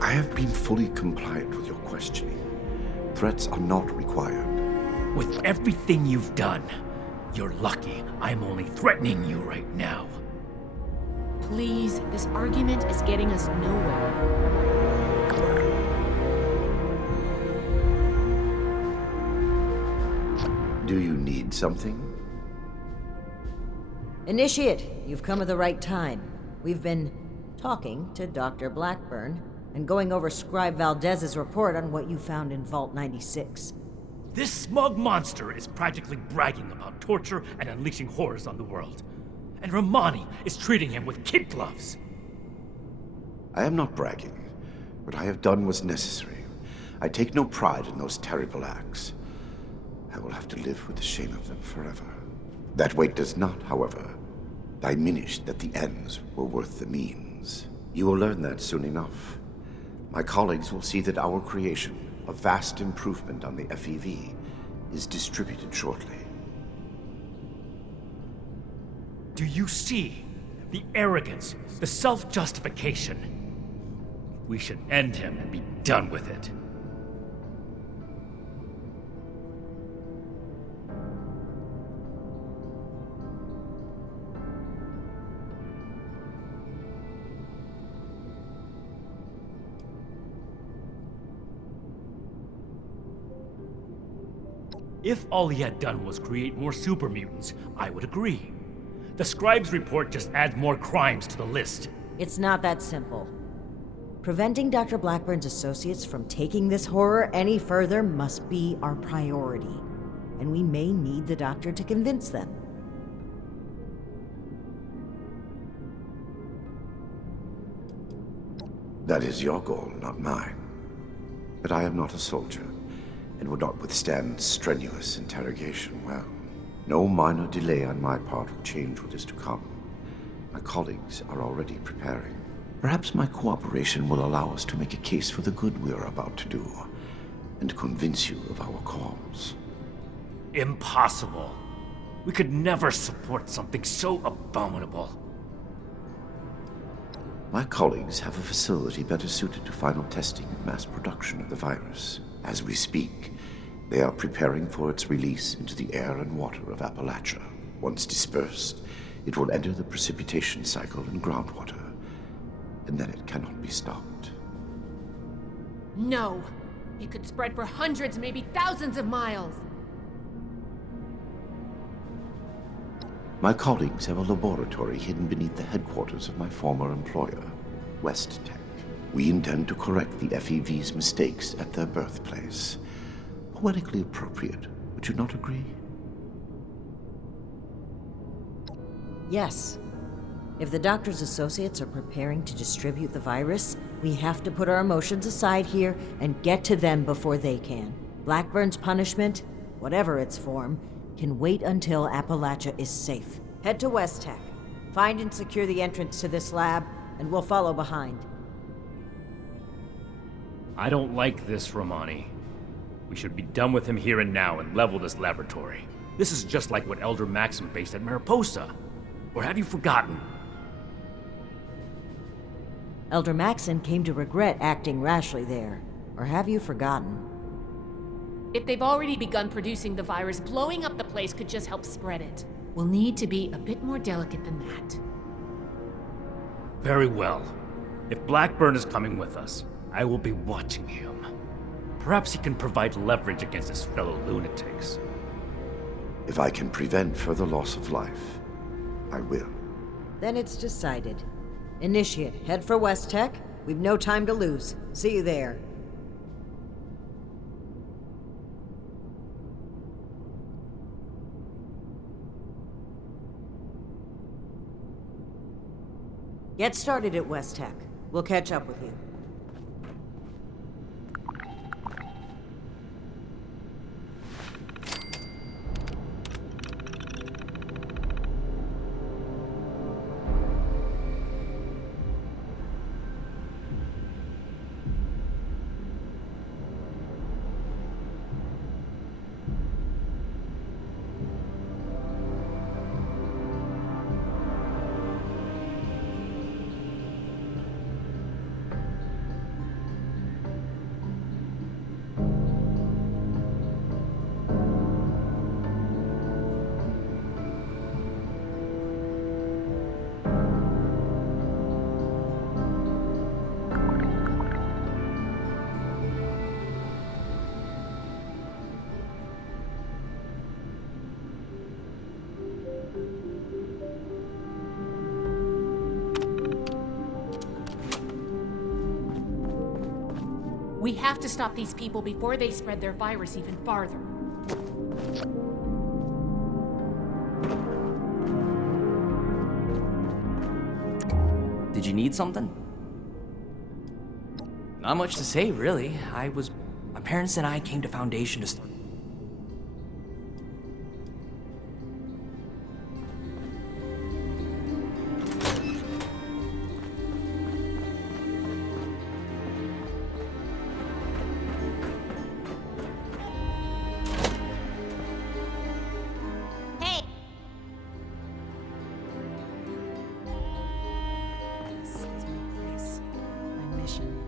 I have been fully compliant with your questioning. Threats are not required. With everything you've done, you're lucky I'm only threatening you right now. Please, this argument is getting us nowhere. Do you need something? Initiate, you've come at the right time. We've been talking to Dr. Blackburn and going over Scribe Valdez's report on what you found in Vault 96. This smug monster is practically bragging about torture and unleashing horrors on the world. And Rahmani is treating him with kid gloves. I am not bragging. What I have done was necessary. I take no pride in those terrible acts. I will have to live with the shame of them forever. That weight does not, however, diminish that the ends were worth the means. You will learn that soon enough. My colleagues will see that our creation, a vast improvement on the FEV, is distributed shortly. Do you see the arrogance, the self-justification? We should end him and be done with it. If all he had done was create more super mutants, I would agree. The scribe's report just adds more crimes to the list. It's not that simple. Preventing Dr. Blackburn's associates from taking this horror any further must be our priority. And we may need the doctor to convince them. That is your goal, not mine. But I am not a soldier, and would not withstand strenuous interrogation well. No minor delay on my part will change what is to come. My colleagues are already preparing. Perhaps my cooperation will allow us to make a case for the good we are about to do, and convince you of our cause. Impossible. We could never support something so abominable. My colleagues have a facility better suited to final testing and mass production of the virus. As we speak, they are preparing for its release into the air and water of Appalachia. Once dispersed, it will enter the precipitation cycle in groundwater, and then it cannot be stopped. No! It could spread for hundreds, maybe thousands of miles! My colleagues have a laboratory hidden beneath the headquarters of my former employer, West Tech. We intend to correct the FEV's mistakes at their birthplace. Poetically appropriate, would you not agree? Yes. If the doctor's associates are preparing to distribute the virus, we have to put our emotions aside here and get to them before they can. Blackburn's punishment, whatever its form, can wait until Appalachia is safe. Head to West Tech. Find and secure the entrance to this lab, and we'll follow behind. I don't like this, Rahmani. We should be done with him here and now and level this laboratory. This is just like what Elder Maxim faced at Mariposa. Or have you forgotten? Elder Maxon came to regret acting rashly there. Or have you forgotten? If they've already begun producing the virus, blowing up the place could just help spread it. We'll need to be a bit more delicate than that. Very well. If Blackburn is coming with us, I will be watching him. Perhaps he can provide leverage against his fellow lunatics. If I can prevent further loss of life, I will. Then it's decided. Initiate, head for West Tech. We've no time to lose. See you there. Get started at West Tech. We'll catch up with you. We have to stop these people before they spread their virus even farther. Did you need something? Not much to say, really. My parents and I came to Foundation to start.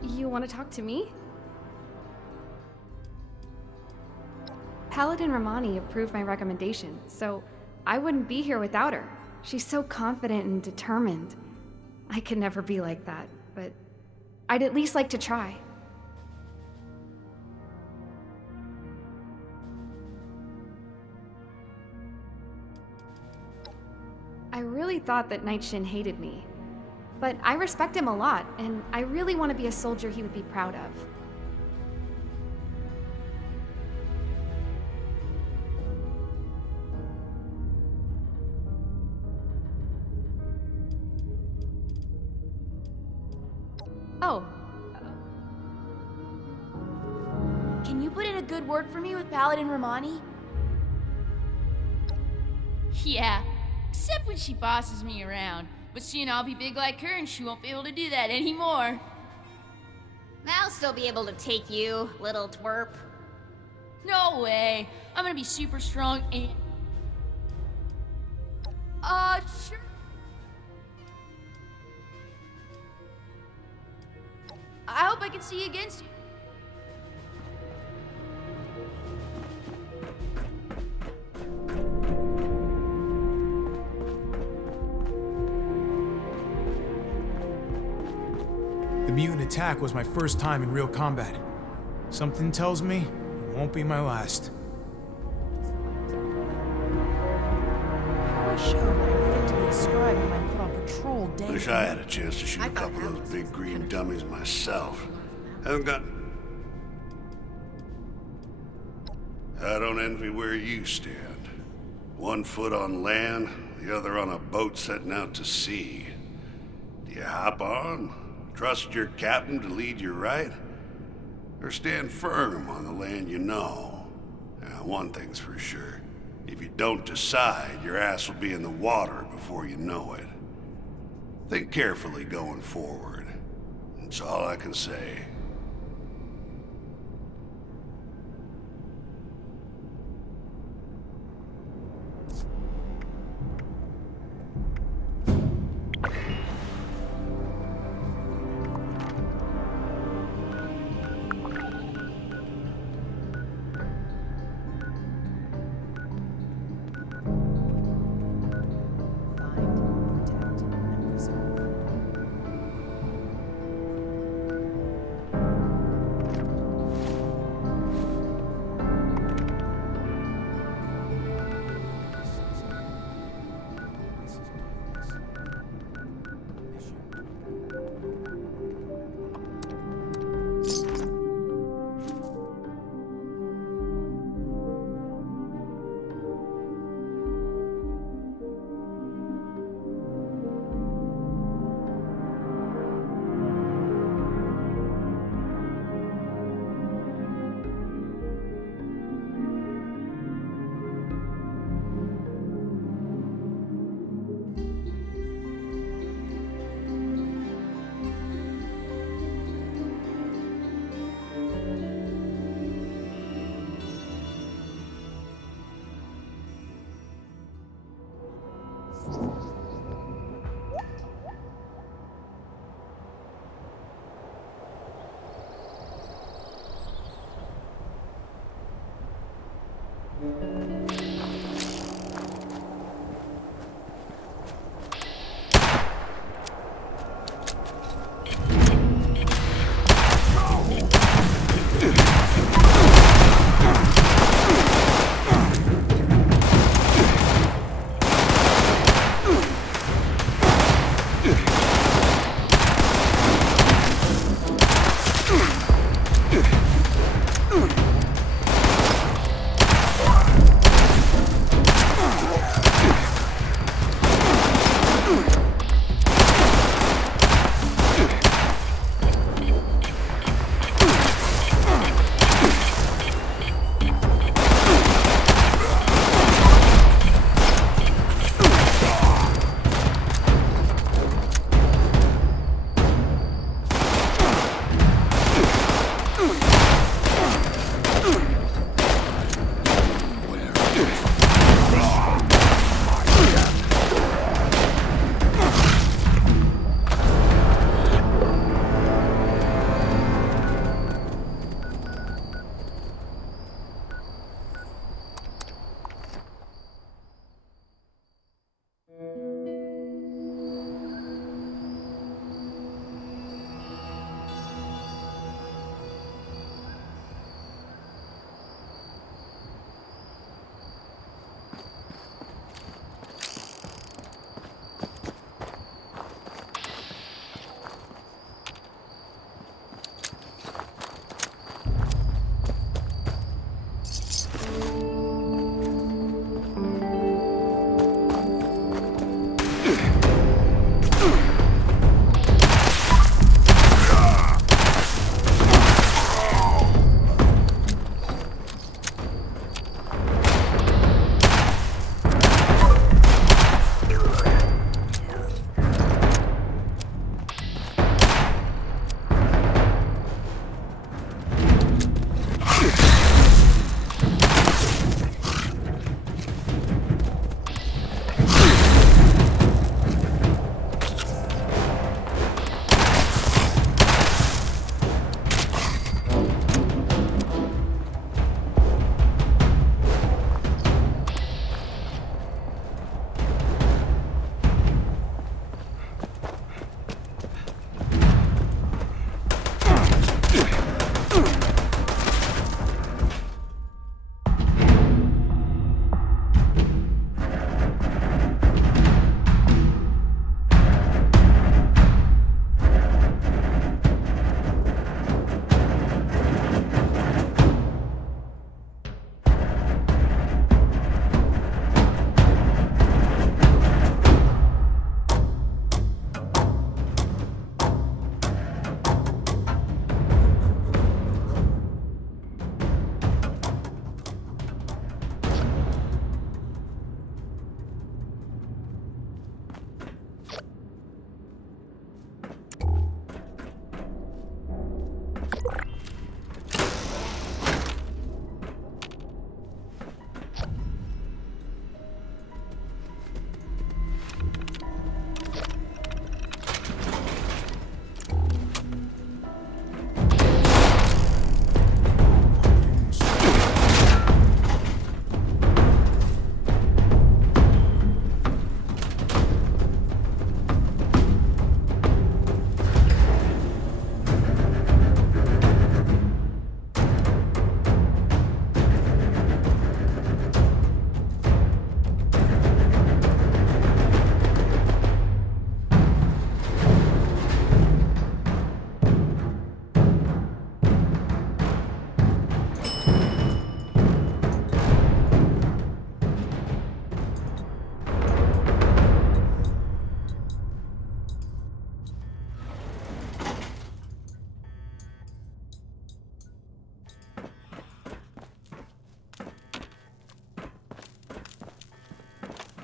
You want to talk to me? Paladin Rahmani approved my recommendation, so I wouldn't be here without her. She's so confident and determined. I could never be like that, but I'd at least like to try. really thought that Night Shin hated me. But I respect him a lot, and I really want to be a soldier he would be proud of. Oh. Can you put in a good word for me with Paladin Rahmani? Yeah, except when she bosses me around. But soon I'll be big like her and she won't be able to do that anymore. I'll still be able to take you, little twerp. No way. I'm gonna be super strong and... sure. I hope I can see you again soon. The mutant attack was my first time in real combat. Something tells me it won't be my last. How a show that I'm fit to be a scribe when I'm put on patrol day. Wish I had a chance to shoot a couple of those big green dummies myself. Haven't got... I don't envy where you stand. One foot on land, the other on a boat setting out to sea. Do you hop on? Trust your captain to lead you right? Or stand firm on the land you know? Now, one thing's for sure. If you don't decide, your ass will be in the water before you know it. Think carefully going forward. That's all I can say.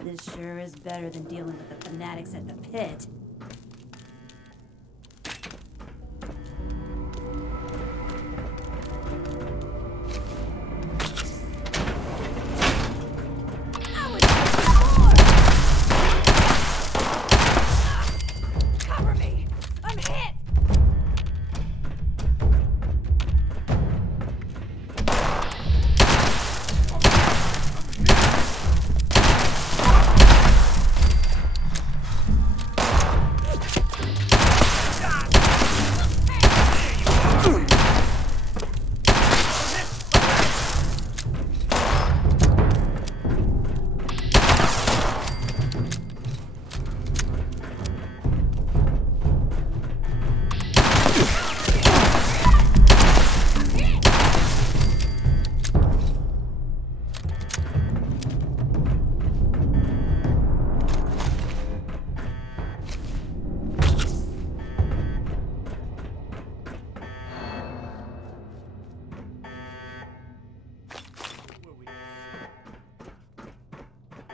This sure is better than dealing with the fanatics at the pit. Cover me! I'm hit!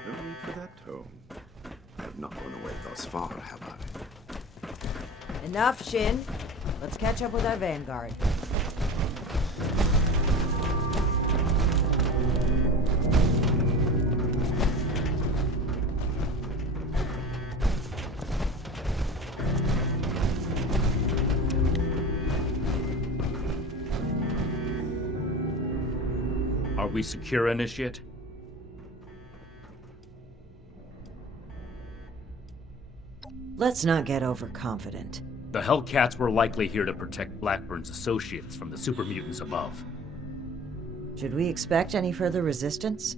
No need for that tone. I have not run away thus far, have I? Enough, Shin. Let's catch up with our vanguard. Are we secure, Initiate? Let's not get overconfident. The Hellcats were likely here to protect Blackburn's associates from the super mutants above. Should we expect any further resistance?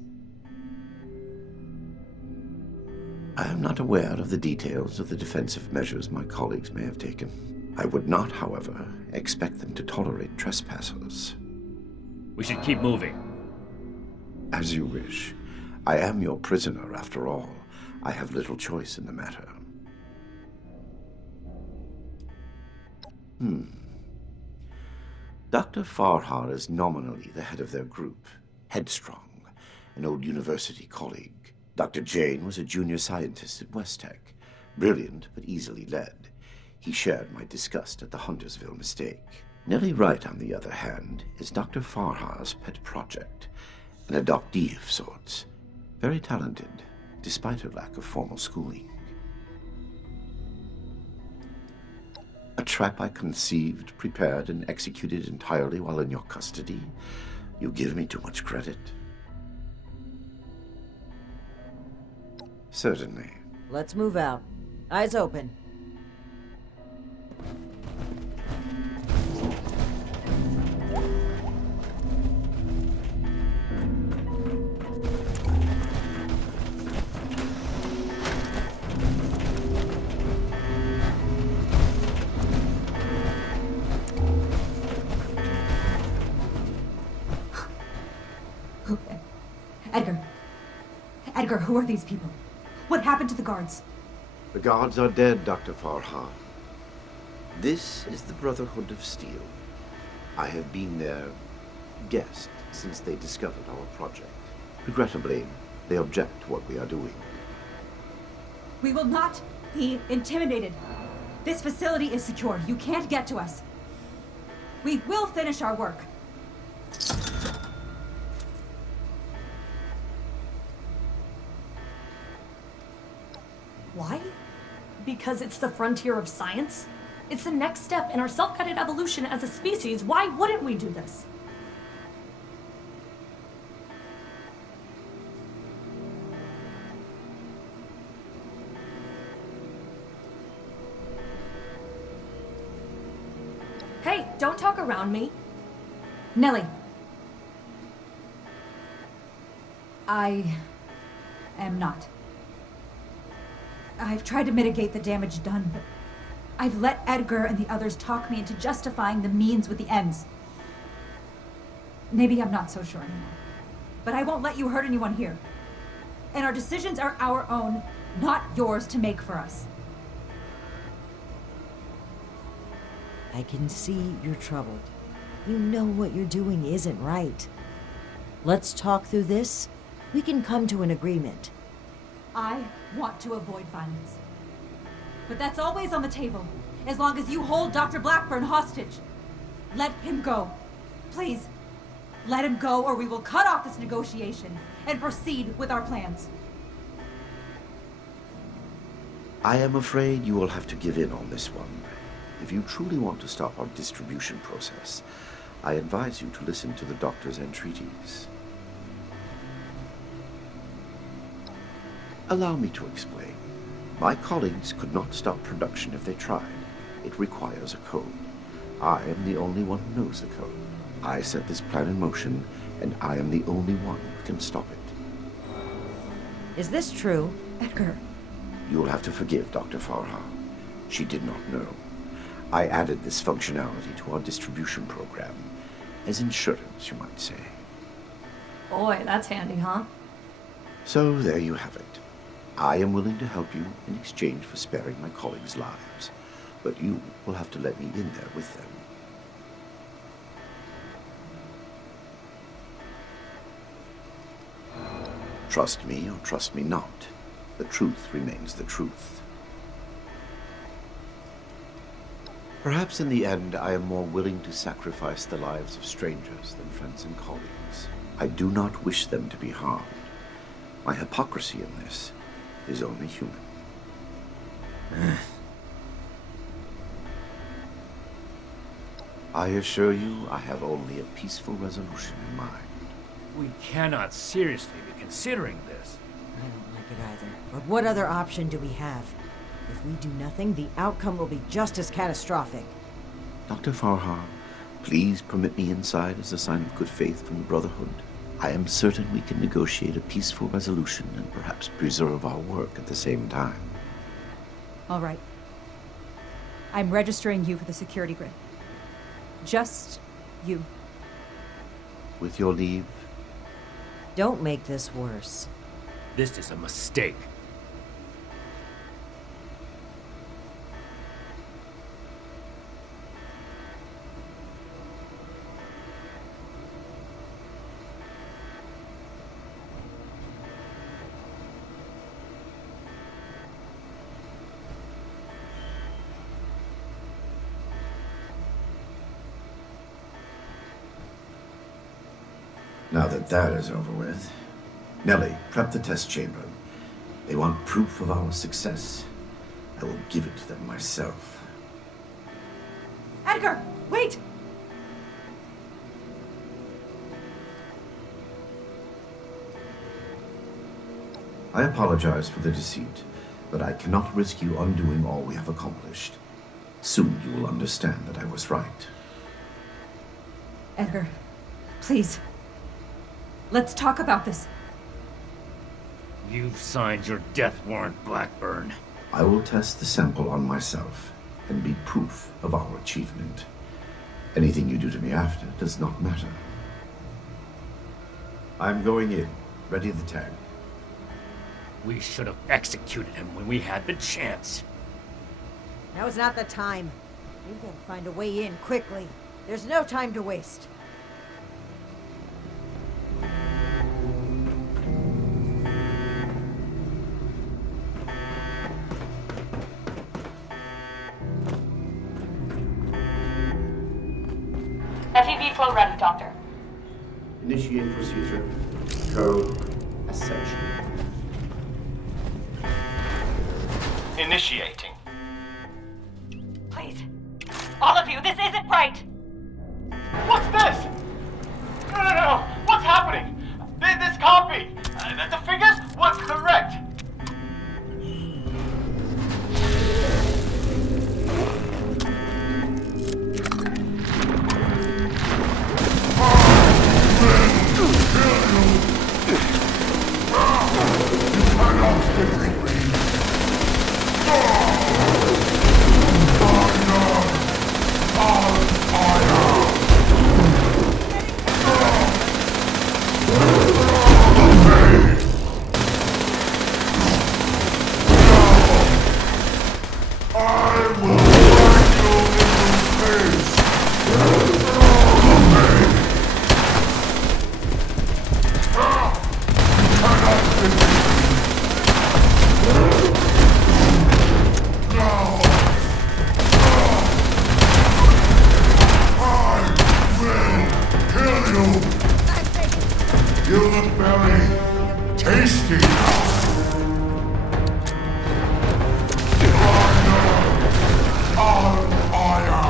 I am not aware of the details of the defensive measures my colleagues may have taken. I would not, however, expect them to tolerate trespassers. We should keep moving. As you wish. I am your prisoner, after all. I have little choice in the matter. Dr. Farhar is nominally the head of their group, Headstrong, an old university colleague. Dr. Jane was a junior scientist at West Tech, brilliant but easily led. He shared my disgust at the Huntersville mistake. Nellie Wright, on the other hand, is Dr. Farhar's pet project, an adoptee of sorts. Very talented, despite her lack of formal schooling. A trap I conceived, prepared, and executed entirely while in your custody? You give me too much credit. Certainly. Let's move out. Eyes open. Edgar, who are these people? What happened to the guards? The guards are dead, Dr. Farhar. This is the Brotherhood of Steel. I have been their guest since they discovered our project. Regrettably, they object to what we are doing. We will not be intimidated. This facility is secure. You can't get to us. We will finish our work. Why? Because it's the frontier of science? It's the next step in our self-guided evolution as a species. Why wouldn't we do this? Hey, don't talk around me. Nellie. I am not. I've tried to mitigate the damage done, but I've let Edgar and the others talk me into justifying the means with the ends. Maybe I'm not so sure anymore. But I won't let you hurt anyone here. And our decisions are our own, not yours to make for us. I can see you're troubled. You know what you're doing isn't right. Let's talk through this. We can come to an agreement. I want to avoid violence. But that's always on the table, as long as you hold Dr. Blackburn hostage. Let him go. Please, let him go, or we will cut off this negotiation and proceed with our plans. I am afraid you will have to give in on this one. If you truly want to stop our distribution process, I advise you to listen to the doctor's entreaties. Allow me to explain. My colleagues could not stop production if they tried. It requires a code. I am the only one who knows the code. I set this plan in motion, and I am the only one who can stop it. Is this true? Edgar. You will have to forgive Dr. Farha. She did not know. I added this functionality to our distribution program, as insurance, you might say. Boy, that's handy, huh? So there you have it. I am willing to help you in exchange for sparing my colleagues' lives, but you will have to let me in there with them. Trust me or trust me not, the truth remains the truth. Perhaps in the end, I am more willing to sacrifice the lives of strangers than friends and colleagues. I do not wish them to be harmed. My hypocrisy in this is only human. I assure you, I have only a peaceful resolution in mind. We cannot seriously be considering this. I don't like it either. But what other option do we have? If we do nothing, the outcome will be just as catastrophic. Dr. Farha, please permit me inside as a sign of good faith from the Brotherhood. I am certain we can negotiate a peaceful resolution and perhaps preserve our work at the same time. All right. I'm registering you for the security grid. Just you. With your leave? Don't make this worse. This is a mistake. Now that that is over with, Nellie, prep the test chamber. They want proof of our success. I will give it to them myself. Edgar, wait! I apologize for the deceit, but I cannot risk you undoing all we have accomplished. Soon you will understand that I was right. Edgar, please. Let's talk about this. You've signed your death warrant, Blackburn. I will test the sample on myself and be proof of our achievement. Anything you do to me after does not matter. I'm going in. Ready the tag. We should have executed him when we had the chance. Now is not the time. We've got to find a way in quickly. There's no time to waste. IV flow ready, Doctor. Initiate procedure. Code Ascension. Initiating. Please. All of you, this isn't right! What's this? No. What's happening? This can't be. The figures were correct. You look very tasty now. On fire!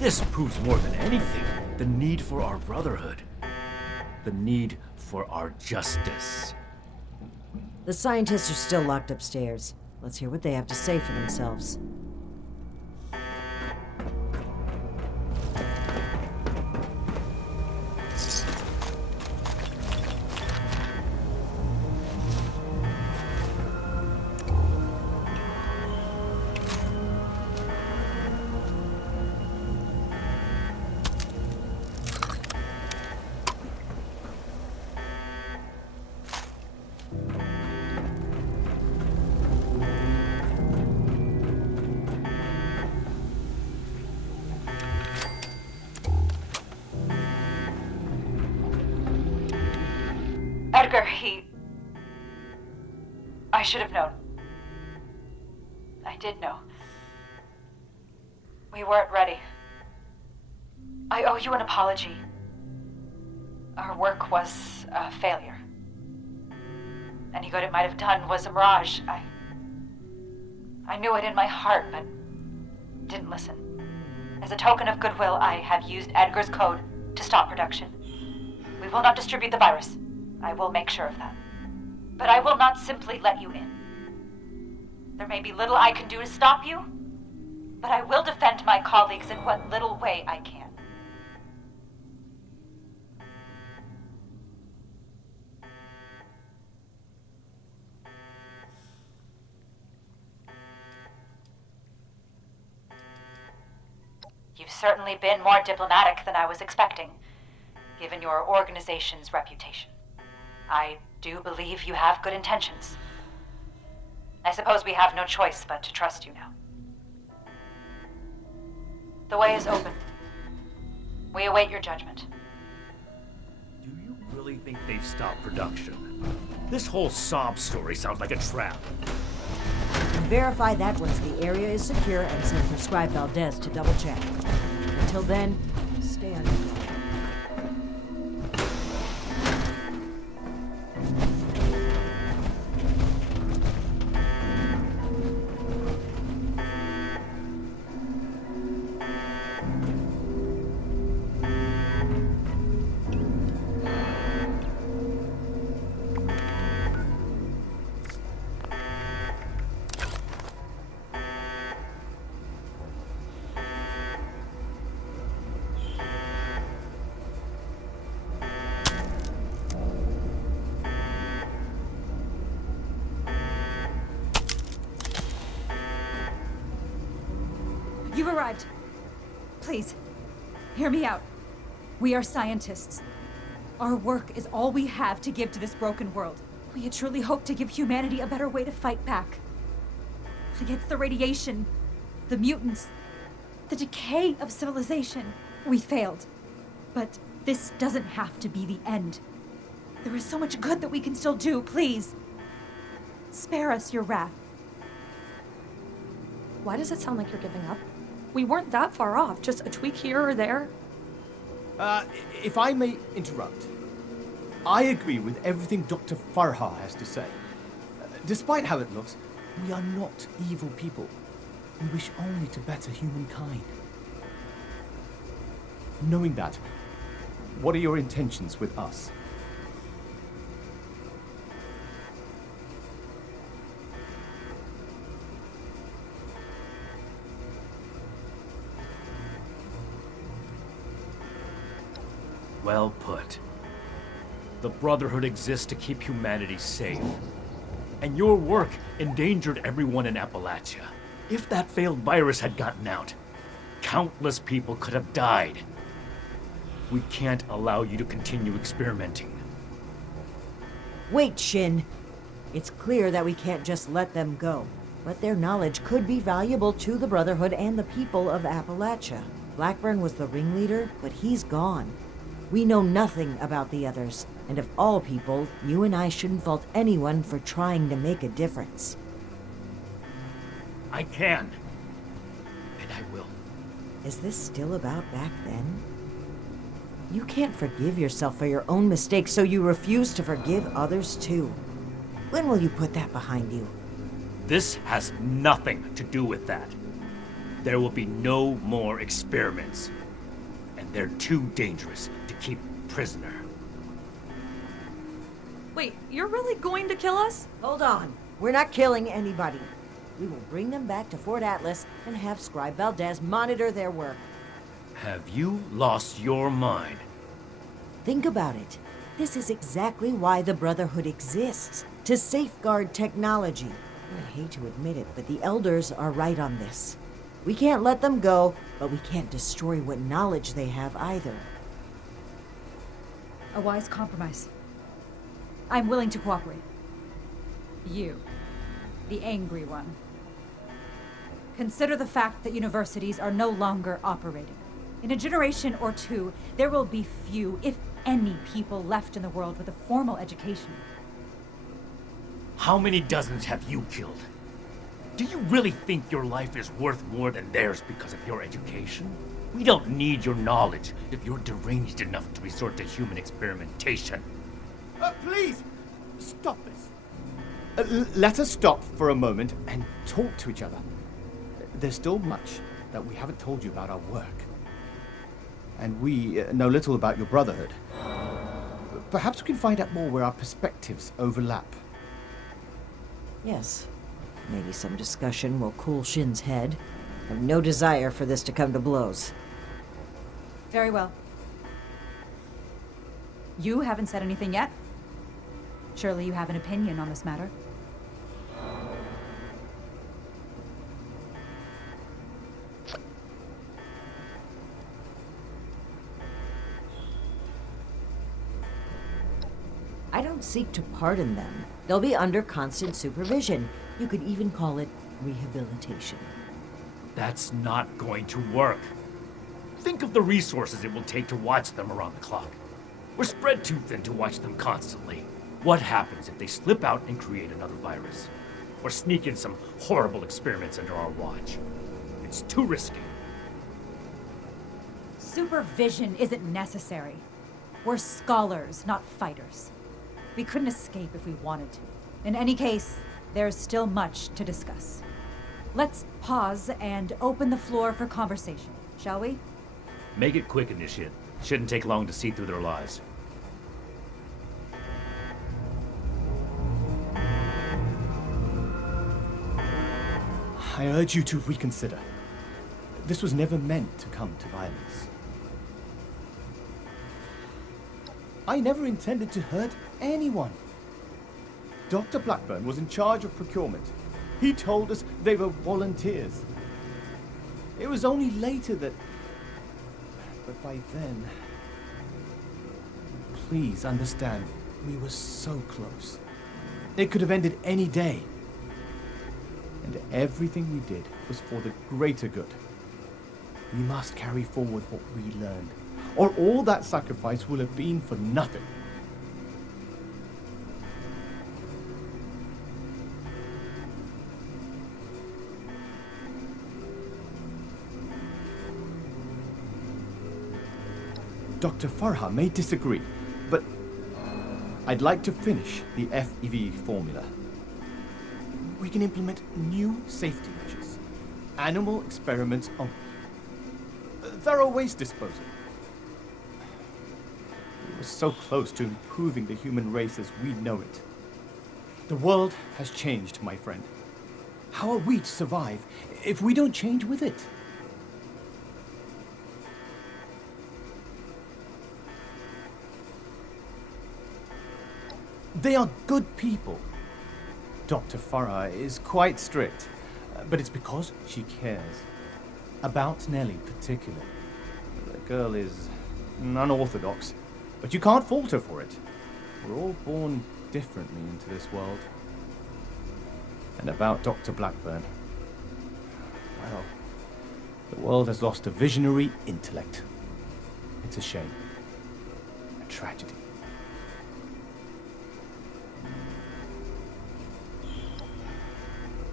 This proves more than anything the need for our brotherhood. The need for our justice. The scientists are still locked upstairs. Let's hear what they have to say for themselves. Edgar, I should have known. I did know. We weren't ready. I owe you an apology. Our work was a failure. Any good it might have done was a mirage. I knew it in my heart, but didn't listen. As a token of goodwill, I have used Edgar's code to stop production. We will not distribute the virus. I will make sure of that. But I will not simply let you in. There may be little I can do to stop you, but I will defend my colleagues in what little way I can. You've certainly been more diplomatic than I was expecting, given your organization's reputation. I do believe you have good intentions. I suppose we have no choice but to trust you now. The way is open. We await your judgment. Do you really think they've stopped production? This whole sob story sounds like a trap. verify that once the area is secure and send for Scribe Valdez to double-check. Until then, stay on your guard. You've arrived. Please, hear me out. We are scientists. Our work is all we have to give to this broken world. We had truly hoped to give humanity a better way to fight back. Against the radiation, the mutants, the decay of civilization. We failed. But this doesn't have to be the end. There is so much good that we can still do, please. Spare us your wrath. Why does it sound like you're giving up? We weren't that far off, just a tweak here or there. If I may interrupt, I agree with everything Dr. Farha has to say. Despite how it looks, we are not evil people. We wish only to better humankind. Knowing that, what are your intentions with us? Well put. The Brotherhood exists to keep humanity safe. And your work endangered everyone in Appalachia. If that failed virus had gotten out, countless people could have died. We can't allow you to continue experimenting. Wait, Shin. It's clear that we can't just let them go. But their knowledge could be valuable to the Brotherhood and the people of Appalachia. Blackburn was the ringleader, but he's gone. We know nothing about the others, and of all people, you and I shouldn't fault anyone for trying to make a difference. I can. And I will. Is this still about back then? You can't forgive yourself for your own mistakes, so you refuse to forgive others too. When will you put that behind you? This has nothing to do with that. There will be no more experiments. And they're too dangerous to keep prisoner. Wait, you're really going to kill us? Hold on. We're not killing anybody. We will bring them back to Fort Atlas and have Scribe Valdez monitor their work. Have you lost your mind? Think about it. This is exactly why the Brotherhood exists. To safeguard technology. I hate to admit it, but the Elders are right on this. We can't let them go, but we can't destroy what knowledge they have either. A wise compromise. I'm willing to cooperate. You, the angry one. Consider the fact that universities are no longer operating. In a generation or two, there will be few, if any, people left in the world with a formal education. How many dozens have you killed? Do you really think your life is worth more than theirs because of your education? We don't need your knowledge if you're deranged enough to resort to human experimentation. Please, stop this. Let us stop for a moment and talk to each other. There's still much that we haven't told you about our work. And we know little about your Brotherhood. Perhaps we can find out more where our perspectives overlap. Yes. Maybe some discussion will cool Shin's head. I have no desire for this to come to blows. Very well. You haven't said anything yet. Surely you have an opinion on this matter. I don't seek to pardon them. They'll be under constant supervision. You could even call it rehabilitation. That's not going to work. Think of the resources it will take to watch them around the clock. We're spread too thin to watch them constantly. What happens if they slip out and create another virus? or sneak in some horrible experiments under our watch. It's too risky. Supervision isn't necessary. We're scholars, not fighters. We couldn't escape if we wanted to. In any case, there's still much to discuss. Let's pause and open the floor for conversation, shall we? Make it quick, Initiate. Shouldn't take long to see through their lies. I urge you to reconsider. This was never meant to come to violence. I never intended to hurt anyone. Dr. Blackburn was in charge of procurement. He told us they were volunteers. It was only later that... But by then... Please understand, we were so close. It could have ended any day. And everything we did was for the greater good. We must carry forward what we learned, or all that sacrifice will have been for nothing. Dr. Farha may disagree, but I'd like to finish the FEV formula. We can implement new safety measures. Animal experiments only. Thorough waste disposal. We were so close to improving the human race as we know it. The world has changed, my friend. How are we to survive if we don't change with it? They are good people. Dr. Farah is quite strict, but it's because she cares. About Nellie particularly. The girl is unorthodox, but you can't fault her for it. We're all born differently into this world. And about Dr. Blackburn, well, the world has lost a visionary intellect. It's a shame. A tragedy.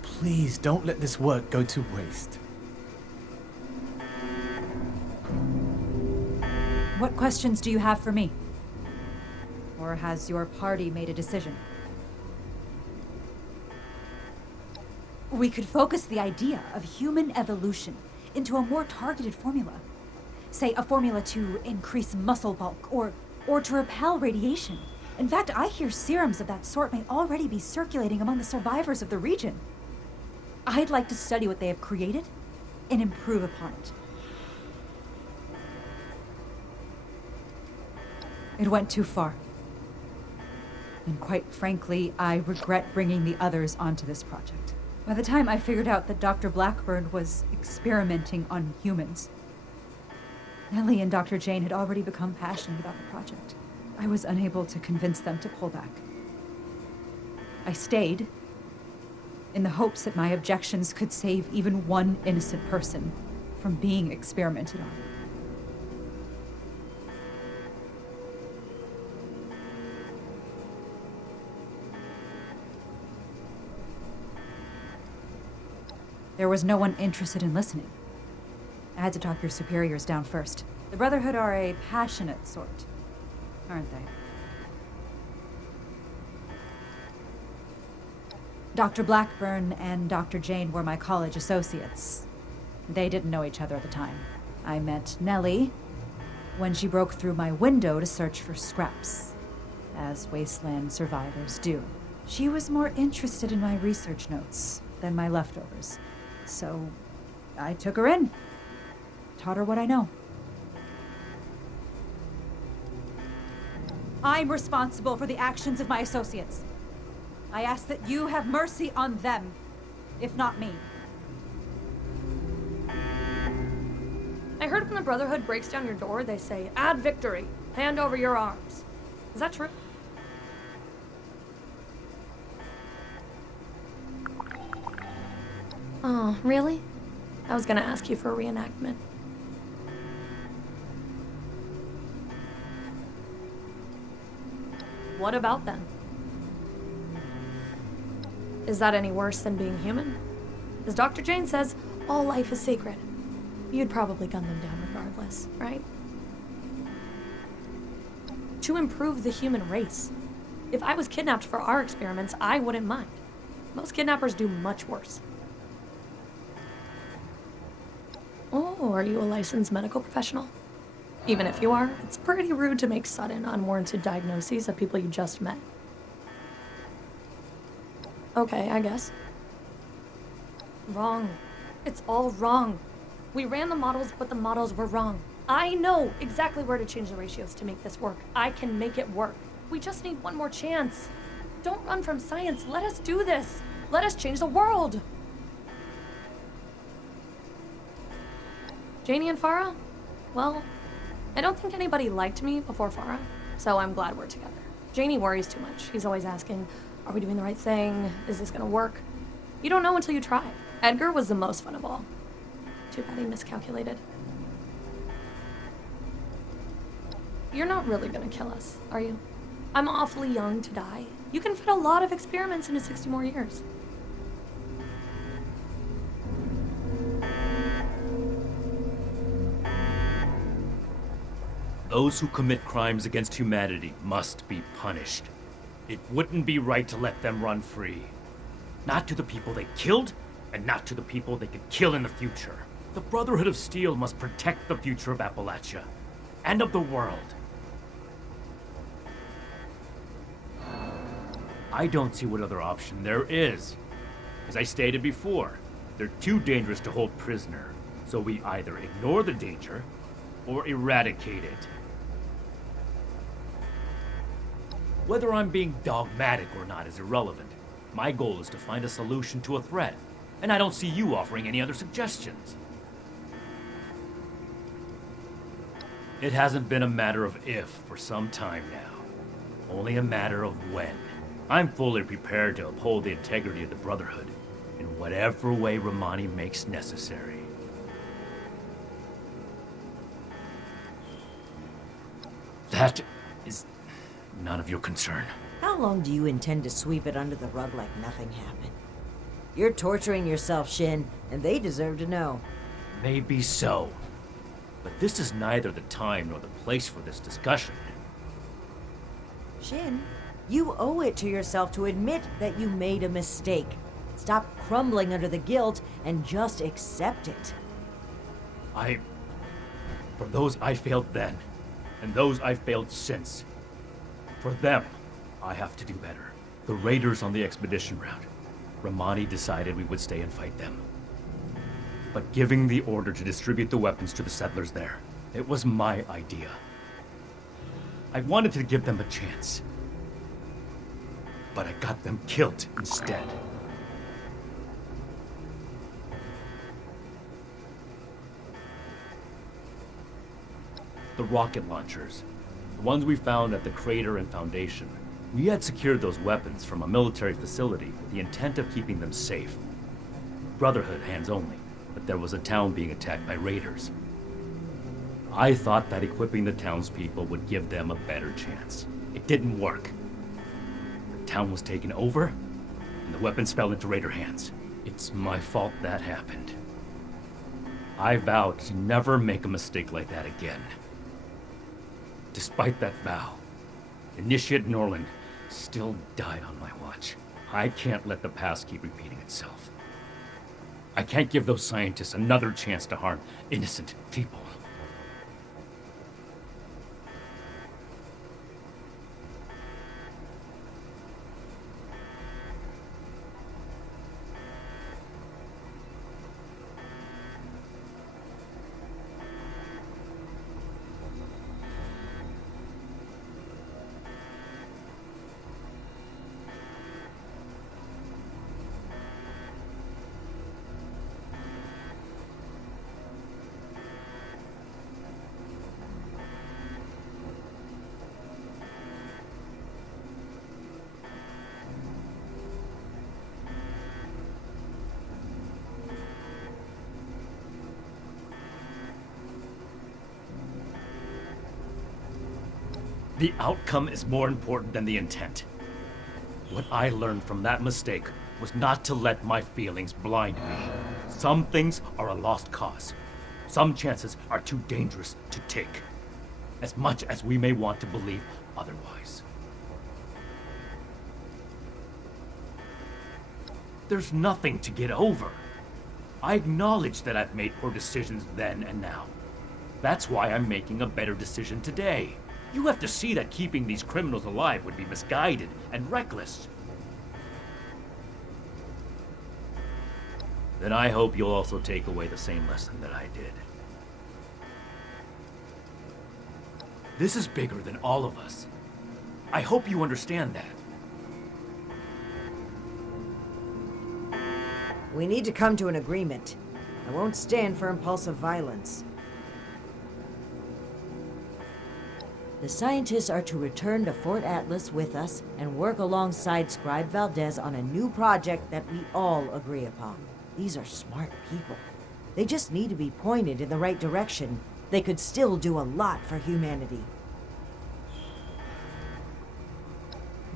Please don't let this work go to waste. What questions do you have for me? Or has your party made a decision? We could focus the idea of human evolution into a more targeted formula. Say, a formula to increase muscle bulk, or to repel radiation. In fact, I hear serums of that sort may already be circulating among the survivors of the region. I'd like to study what they have created and improve upon it. It went too far. And quite frankly, I regret bringing the others onto this project. By the time I figured out that Dr. Blackburn was experimenting on humans, Nellie and Dr. Jane had already become passionate about the project. I was unable to convince them to pull back. I stayed in the hopes that my objections could save even one innocent person from being experimented on. There was no one interested in listening. I had to talk your superiors down first. The Brotherhood are a passionate sort, aren't they? Dr. Blackburn and Dr. Jane were my college associates. They didn't know each other at the time. I met Nellie when she broke through my window to search for scraps, as wasteland survivors do. She was more interested in my research notes than my leftovers. So I took her in, taught her what I know. I'm responsible for the actions of my associates. I ask that you have mercy on them, if not me. I heard when the Brotherhood breaks down your door, they say, "Add victory, hand over your arms." Is that true? Oh, really? I was gonna ask you for a reenactment. What about them? Is that any worse than being human? As Dr. Jane says, all life is sacred. You'd probably gun them down regardless, right? To improve the human race. If I was kidnapped for our experiments, I wouldn't mind. Most kidnappers do much worse. Oh, are you a licensed medical professional? Even if you are, it's pretty rude to make sudden, unwarranted diagnoses of people you just met. Okay, I guess. Wrong. It's all wrong. We ran the models, but the models were wrong. I know exactly where to change the ratios to make this work. I can make it work. We just need one more chance. Don't run from science. Let us do this. Let us change the world. Janie and Farah? Well, I don't think anybody liked me before Farah, so I'm glad we're together. Janie worries too much. He's always asking, are we doing the right thing? Is this gonna work? You don't know until you try. Edgar was the most fun of all. Too bad he miscalculated. You're not really gonna kill us, are you? I'm awfully young to die. You can fit a lot of experiments into 60 more years. Those who commit crimes against humanity must be punished. It wouldn't be right to let them run free. Not to the people they killed, and not to the people they could kill in the future. The Brotherhood of Steel must protect the future of Appalachia, and of the world. I don't see what other option there is. As I stated before, they're too dangerous to hold prisoner, so we either ignore the danger, or eradicate it. Whether I'm being dogmatic or not is irrelevant. My goal is to find a solution to a threat, and I don't see you offering any other suggestions. It hasn't been a matter of if for some time now, only a matter of when. I'm fully prepared to uphold the integrity of the Brotherhood in whatever way Rahmani makes necessary. That is none of your concern. How long do you intend to sweep it under the rug like nothing happened? You're torturing yourself, Shin, and they deserve to know. Maybe so. But this is neither the time nor the place for this discussion. Shin, you owe it to yourself to admit that you made a mistake. Stop crumbling under the guilt and just accept it. For those I failed then, and those I've failed since, for them, I have to do better. The raiders on the expedition route, Rahmani decided we would stay and fight them. But giving the order to distribute the weapons to the settlers there, it was my idea. I wanted to give them a chance. But I got them killed instead. The rocket launchers, the ones we found at the crater and foundation, we had secured those weapons from a military facility with the intent of keeping them safe. Brotherhood hands only, but there was a town being attacked by raiders. I thought that equipping the townspeople would give them a better chance. It didn't work. The town was taken over, and the weapons fell into raider hands. It's my fault that happened. I vowed to never make a mistake like that again. Despite that vow, Initiate Norland still died on my watch. I can't let the past keep repeating itself. I can't give those scientists another chance to harm innocent people. The outcome is more important than the intent. What I learned from that mistake was not to let my feelings blind me. Some things are a lost cause. Some chances are too dangerous to take, as much as we may want to believe otherwise. There's nothing to get over. I acknowledge that I've made poor decisions then and now. That's why I'm making a better decision today. You have to see that keeping these criminals alive would be misguided and reckless. Then I hope you'll also take away the same lesson that I did. This is bigger than all of us. I hope you understand that. We need to come to an agreement. I won't stand for impulsive violence. The scientists are to return to Fort Atlas with us and work alongside Scribe Valdez on a new project that we all agree upon. These are smart people. They just need to be pointed in the right direction. They could still do a lot for humanity.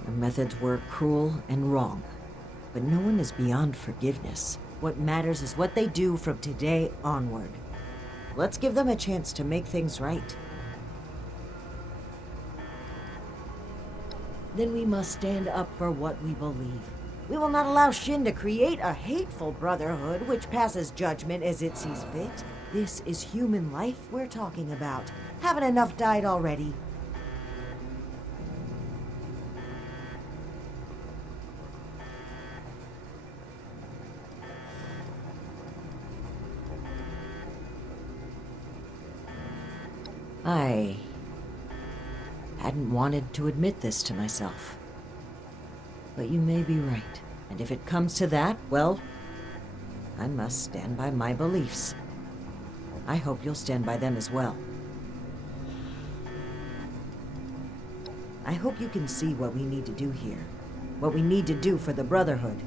Their methods were cruel and wrong, but no one is beyond forgiveness. What matters is what they do from today onward. Let's give them a chance to make things right. Then we must stand up for what we believe. We will not allow Shin to create a hateful brotherhood which passes judgment as it sees fit. This is human life we're talking about. Haven't enough died already? I hadn't wanted to admit this to myself. But you may be right. And if it comes to that, well, I must stand by my beliefs. I hope you'll stand by them as well. I hope you can see what we need to do here. What we need to do for the Brotherhood.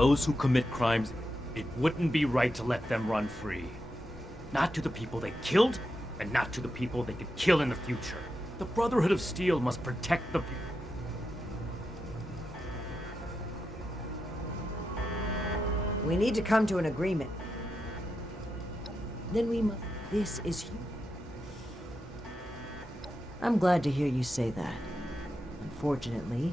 Those who commit crimes, it wouldn't be right to let them run free. Not to the people they killed, and not to the people they could kill in the future. The Brotherhood of Steel must protect the people. We need to come to an agreement. Then we must... This is... I'm glad to hear you say that. Unfortunately,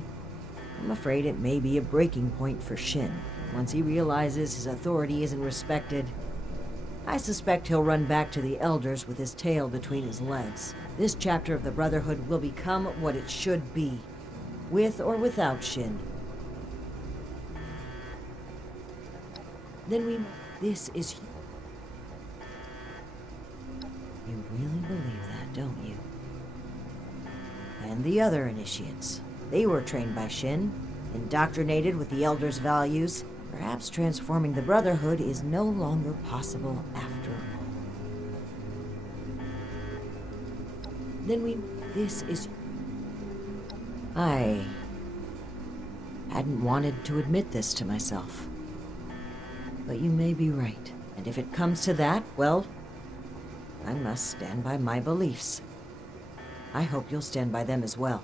I'm afraid it may be a breaking point for Shin. Once he realizes his authority isn't respected, I suspect he'll run back to the Elders with his tail between his legs. This chapter of the Brotherhood will become what it should be, with or without Shin. Then we... This is... You really believe that, don't you? And the other initiates. They were trained by Shin, indoctrinated with the Elders' values. Perhaps transforming the Brotherhood is no longer possible after all. Then we... This is... I hadn't wanted to admit this to myself. But you may be right. And if it comes to that, well, I must stand by my beliefs. I hope you'll stand by them as well.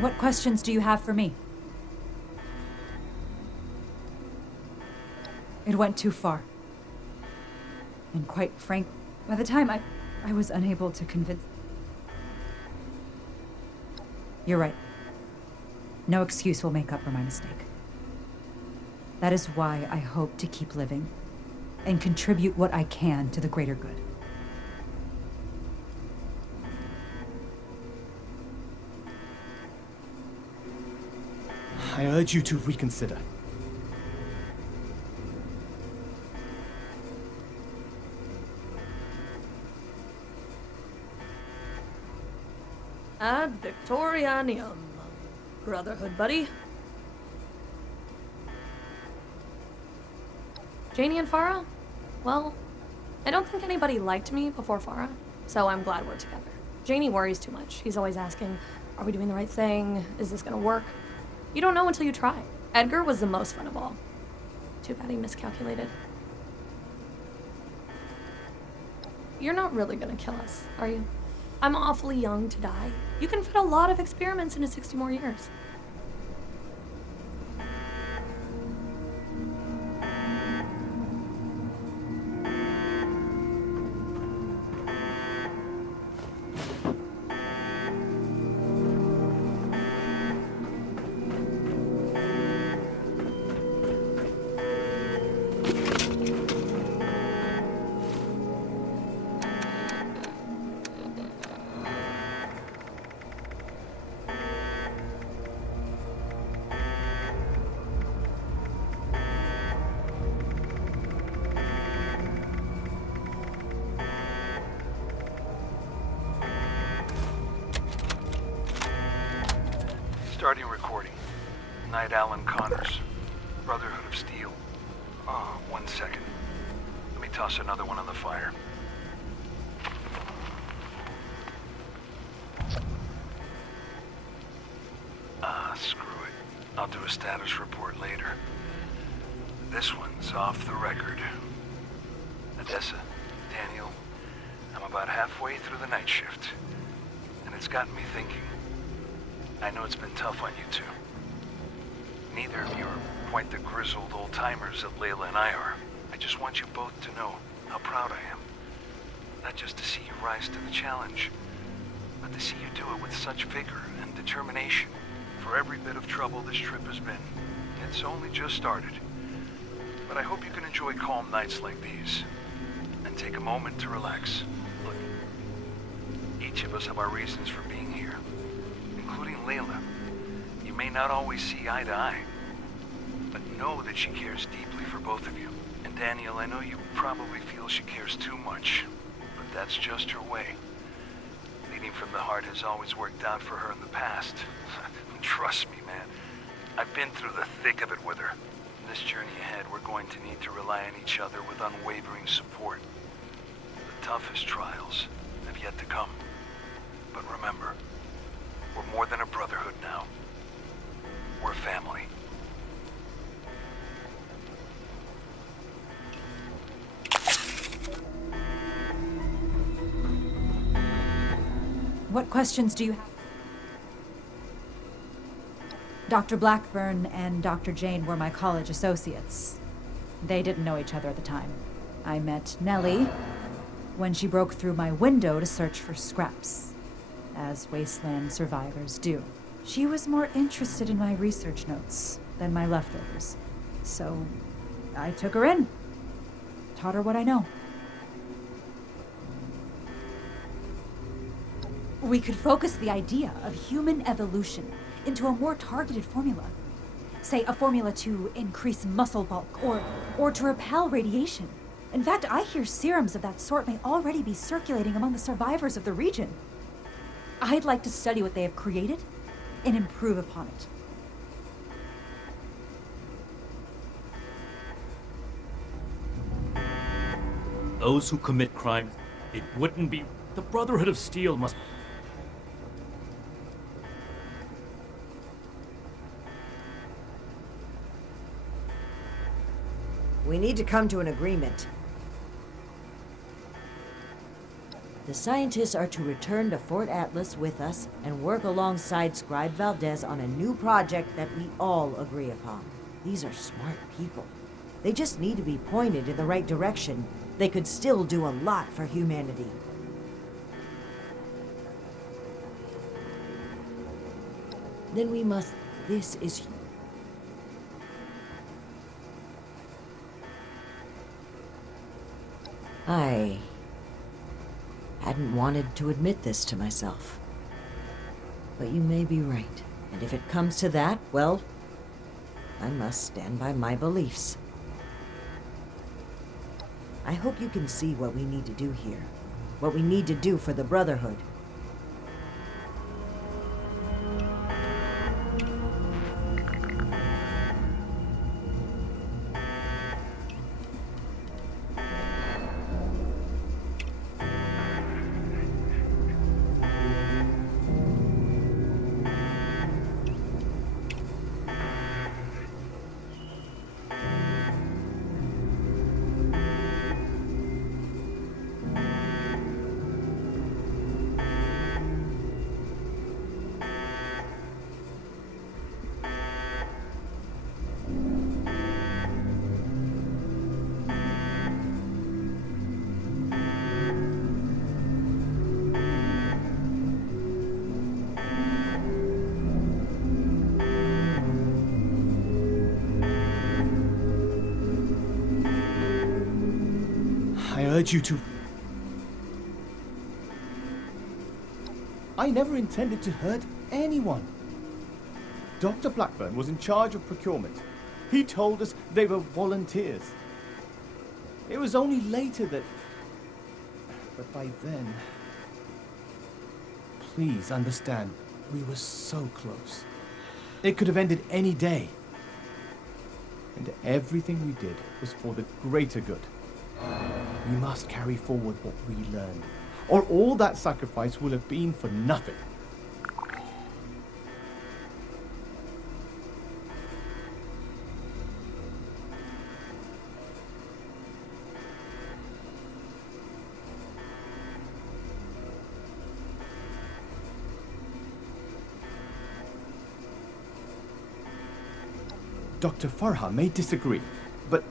What questions do you have for me? It went too far. And quite frank, by the time I was unable to convince... You're right. No excuse will make up for my mistake. That is why I hope to keep living and contribute what I can to the greater good. I urge you to reconsider. Ad Victorianium, Brotherhood buddy. Janie and Farah? Well, I don't think anybody liked me before Farah, so I'm glad we're together. Janie worries too much. He's always asking, are we doing the right thing? Is this gonna work? You don't know until you try. Edgar was the most fun of all. Too bad he miscalculated. You're not really gonna kill us, are you? I'm awfully young to die. You can fit a lot of experiments into 60 more years. Starting recording. Night Alan Connors. Brotherhood of Steel. 1 second. Let me toss another one on the fire. Screw it. I'll do a status report later. This one's off the record. Odessa, Daniel, I'm about halfway through the night shift. And it's gotten me thinking. I know it's been tough on you two. Neither of you are quite the grizzled old-timers that Layla and I are. I just want you both to know how proud I am. Not just to see you rise to the challenge, but to see you do it with such vigor and determination. For every bit of trouble this trip has been. It's only just started. But I hope you can enjoy calm nights like these. And take a moment to relax. Look, each of us have our reasons for being here. Including Layla. You may not always see eye to eye, but know that she cares deeply for both of you. And Daniel, I know you probably feel she cares too much, but that's just her way. Leading from the heart has always worked out for her in the past. Trust me, man. I've been through the thick of it with her. This journey ahead, we're going to need to rely on each other with unwavering support. The toughest trials have yet to come. But remember, we're What questions do you have? Dr. Blackburn and Dr. Jane were my college associates. They didn't know each other at the time. I met Nellie when she broke through my window to search for scraps, as wasteland survivors do. She was more interested in my research notes than my leftovers, so I took her in, taught her what I know. We could focus the idea of human evolution into a more targeted formula. Say, a formula to increase muscle bulk or to repel radiation. In fact, I hear serums of that sort may already be circulating among the survivors of the region. I'd like to study what they have created and improve upon it. Those who commit crimes, it wouldn't be... The Brotherhood of Steel must... We need to come to an agreement. The scientists are to return to Fort Atlas with us and work alongside Scribe Valdez on a new project that we all agree upon. These are smart people. They just need to be pointed in the right direction. They could still do a lot for humanity. Then we must... This is... I hadn't wanted to admit this to myself. But you may be right. And if it comes to that, well, I must stand by my beliefs. I hope you can see what we need to do here. What we need to do for the Brotherhood. I urge you to... I never intended to hurt anyone. Dr. Blackburn was in charge of procurement. He told us they were volunteers. It was only later that... But by then... Please understand, we were so close. It could have ended any day. And everything we did was for the greater good. We must carry forward what we learned, or all that sacrifice will have been for nothing. Dr. Farha may disagree, but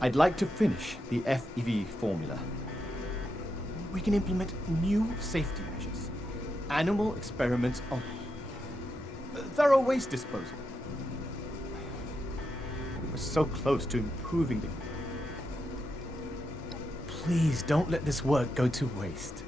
I'd like to finish the FEV formula. We can implement new safety measures, animal experiments on thorough waste disposal. We were so close to improving the... Please don't let this work go to waste.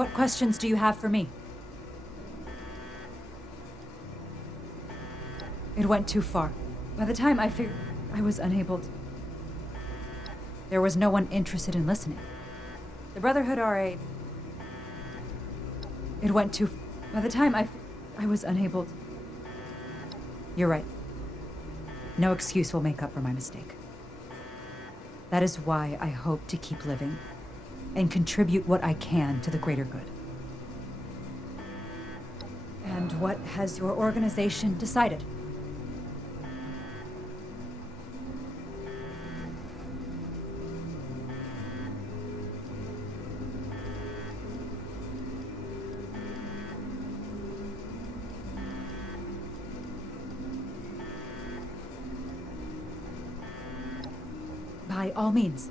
What questions do you have for me? It went too far. By the time I figured I was unable to... There was no one interested in listening. The Brotherhood are a... It went too... By the time I was unable to... You're right. No excuse will make up for my mistake. That is why I hope to keep living and contribute what I can to the greater good. And what has your organization decided? By all means.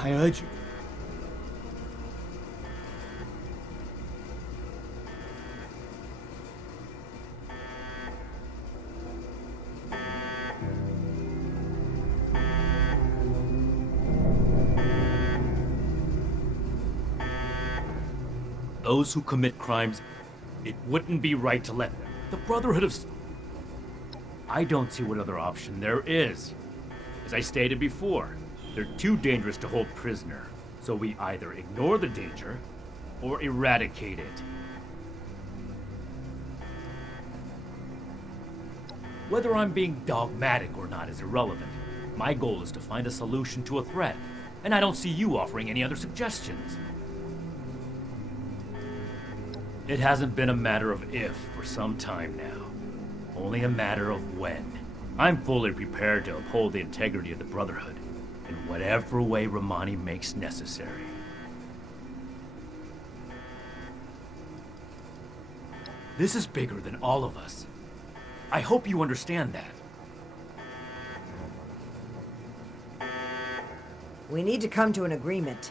I urge you. Those who commit crimes, it wouldn't be right to let them. The Brotherhood of... I don't see what other option there is. As I stated before, they're too dangerous to hold prisoner, so we either ignore the danger or eradicate it. Whether I'm being dogmatic or not is irrelevant. My goal is to find a solution to a threat, and I don't see you offering any other suggestions. It hasn't been a matter of if for some time now, only a matter of when. I'm fully prepared to uphold the integrity of the Brotherhood in whatever way rahmani makes necessary. This is bigger than all of us. I hope you understand that. We need to come to an agreement.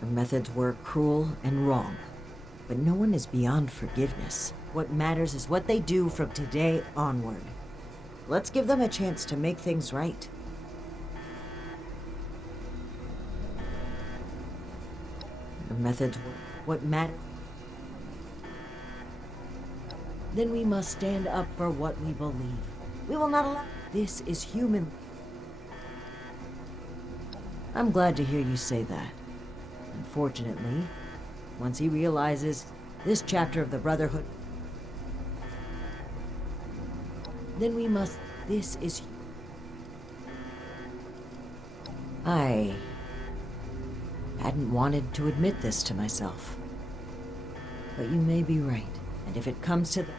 Your methods were cruel and wrong, but no one is beyond forgiveness. What matters is what they do from today onward. Let's give them a chance to make things right. The methods were what matter. Then we must stand up for what we believe. We will not allow. This is human. I'm glad to hear you say that. Unfortunately, once he realizes this chapter of the Brotherhood, then we must. This is. I hadn't wanted to admit this to myself. But you may be right. And if it comes to the.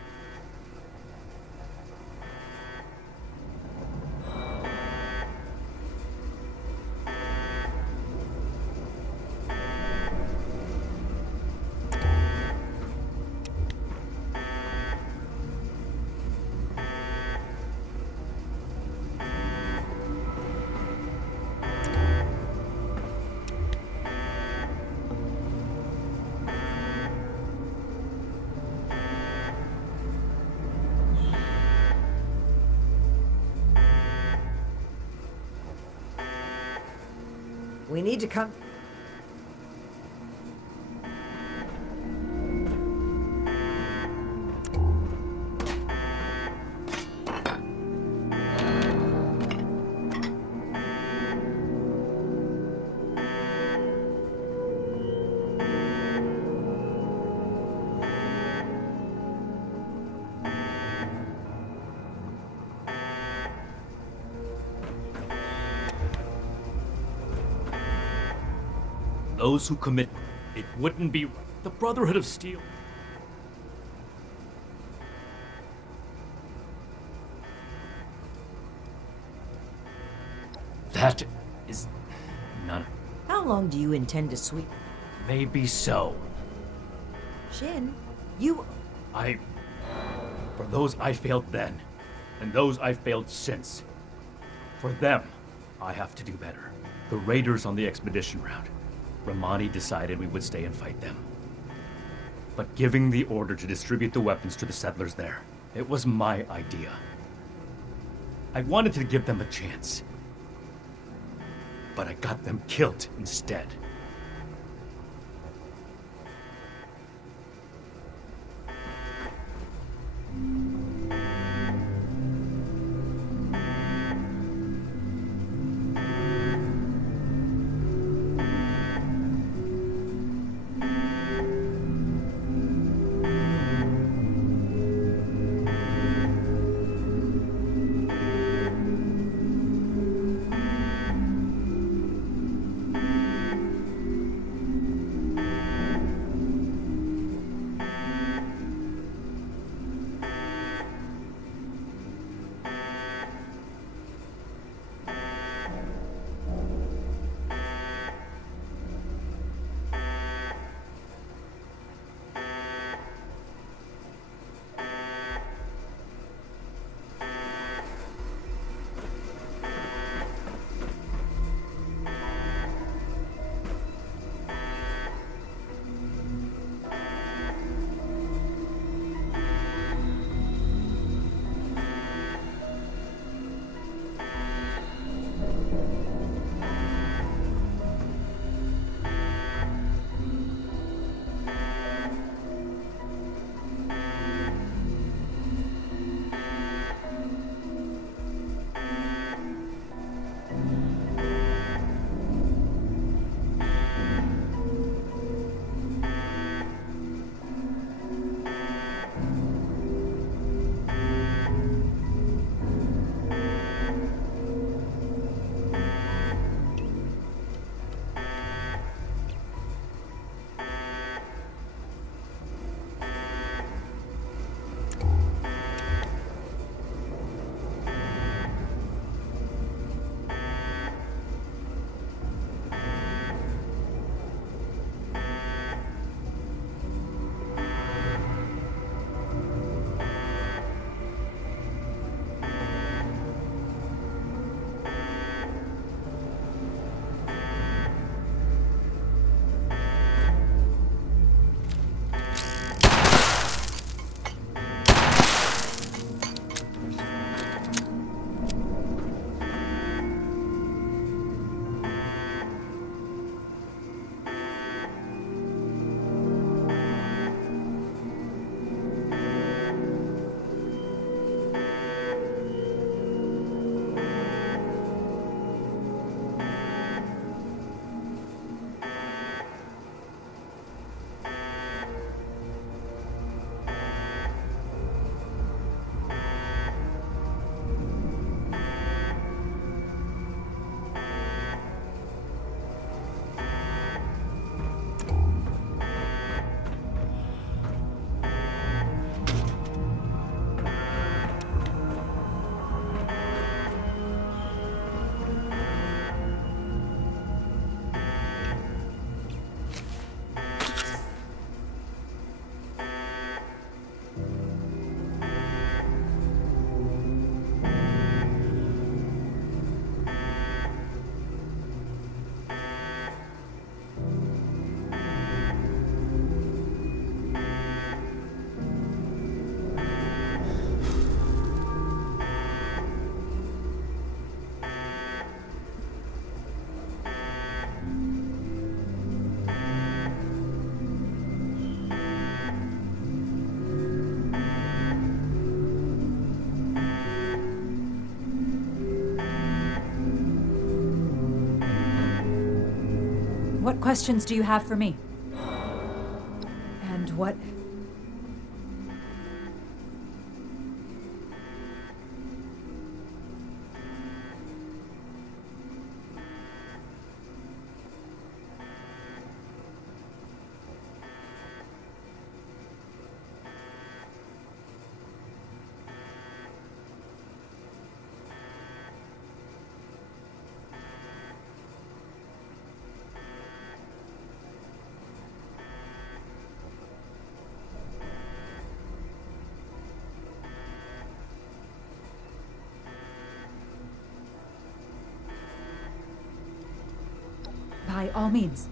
We need to come. Those who commit, it wouldn't be the Brotherhood of Steel. That is none. How long do you intend to sweep? Maybe so. Shin, you. For those I failed then, and those I failed since. For them, I have to do better. The raiders on the expedition route. Rahmani decided we would stay and fight them. But giving the order to distribute the weapons to the settlers there, it was my idea. I wanted to give them a chance. But I got them killed instead. What questions do you have for me? And what... By all means.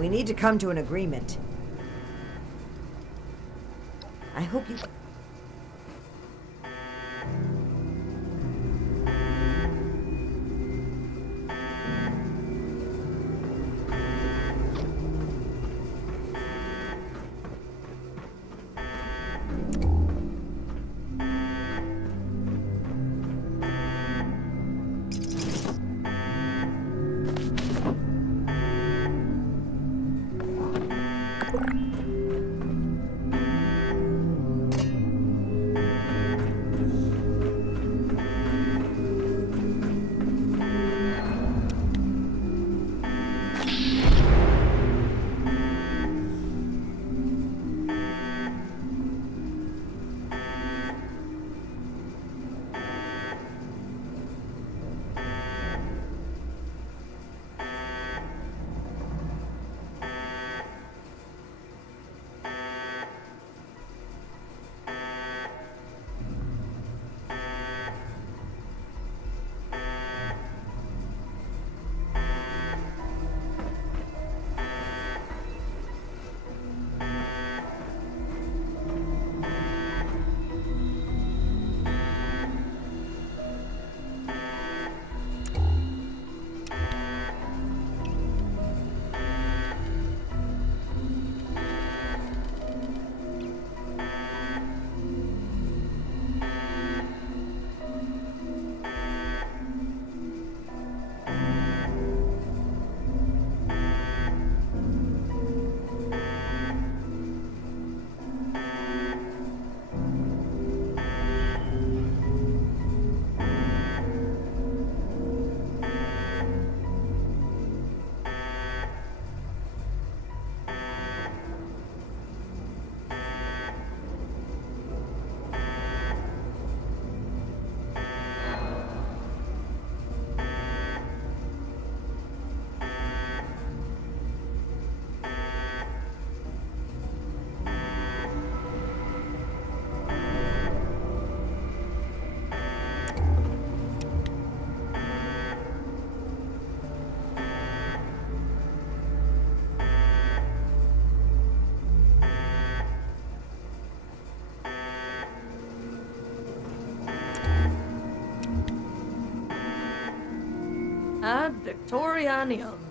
We need to come to an agreement. I hope you... ad Victorianium.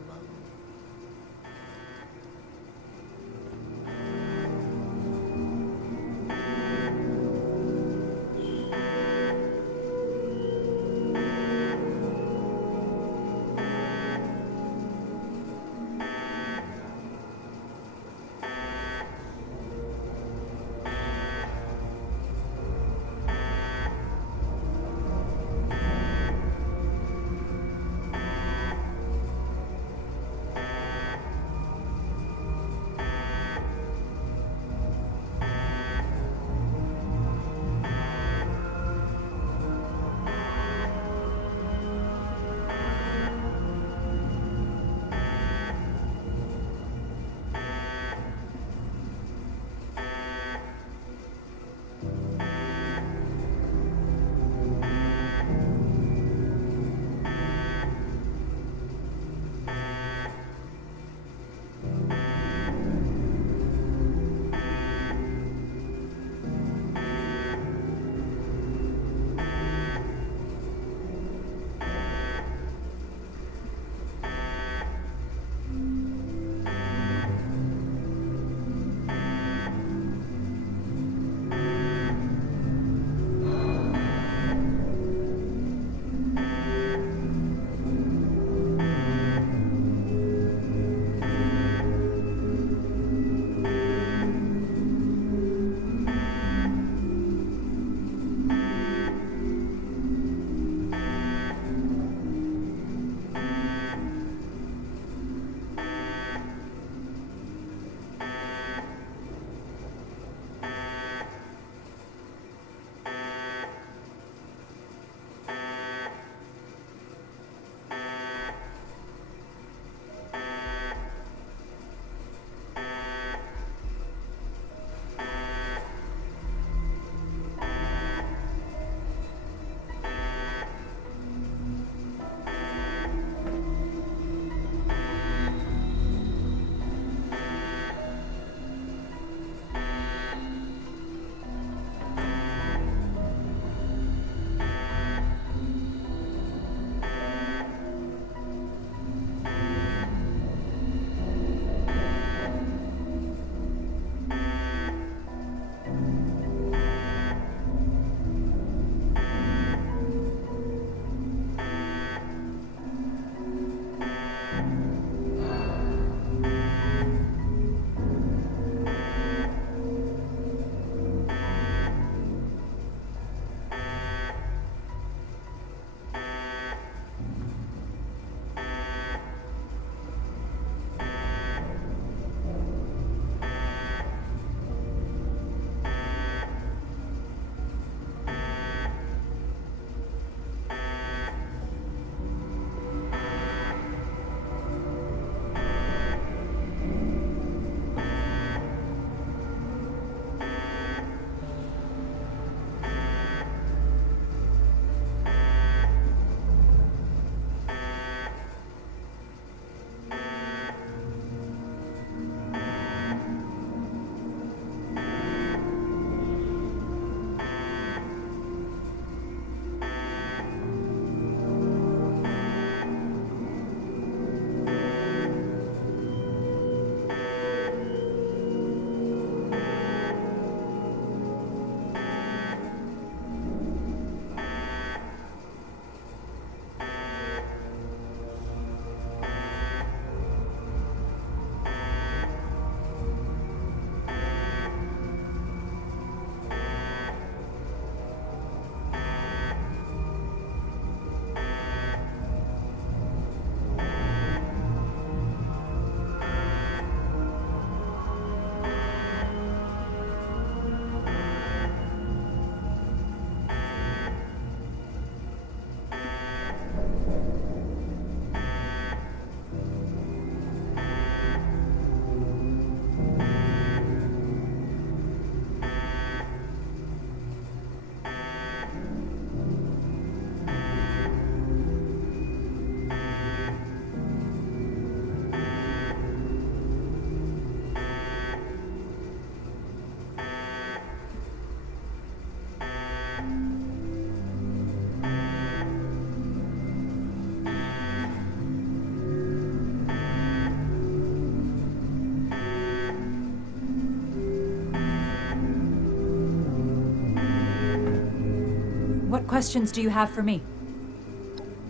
questions do you have for me?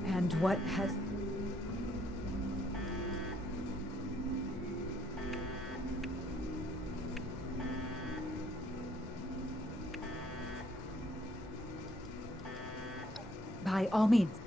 And what has... By all means.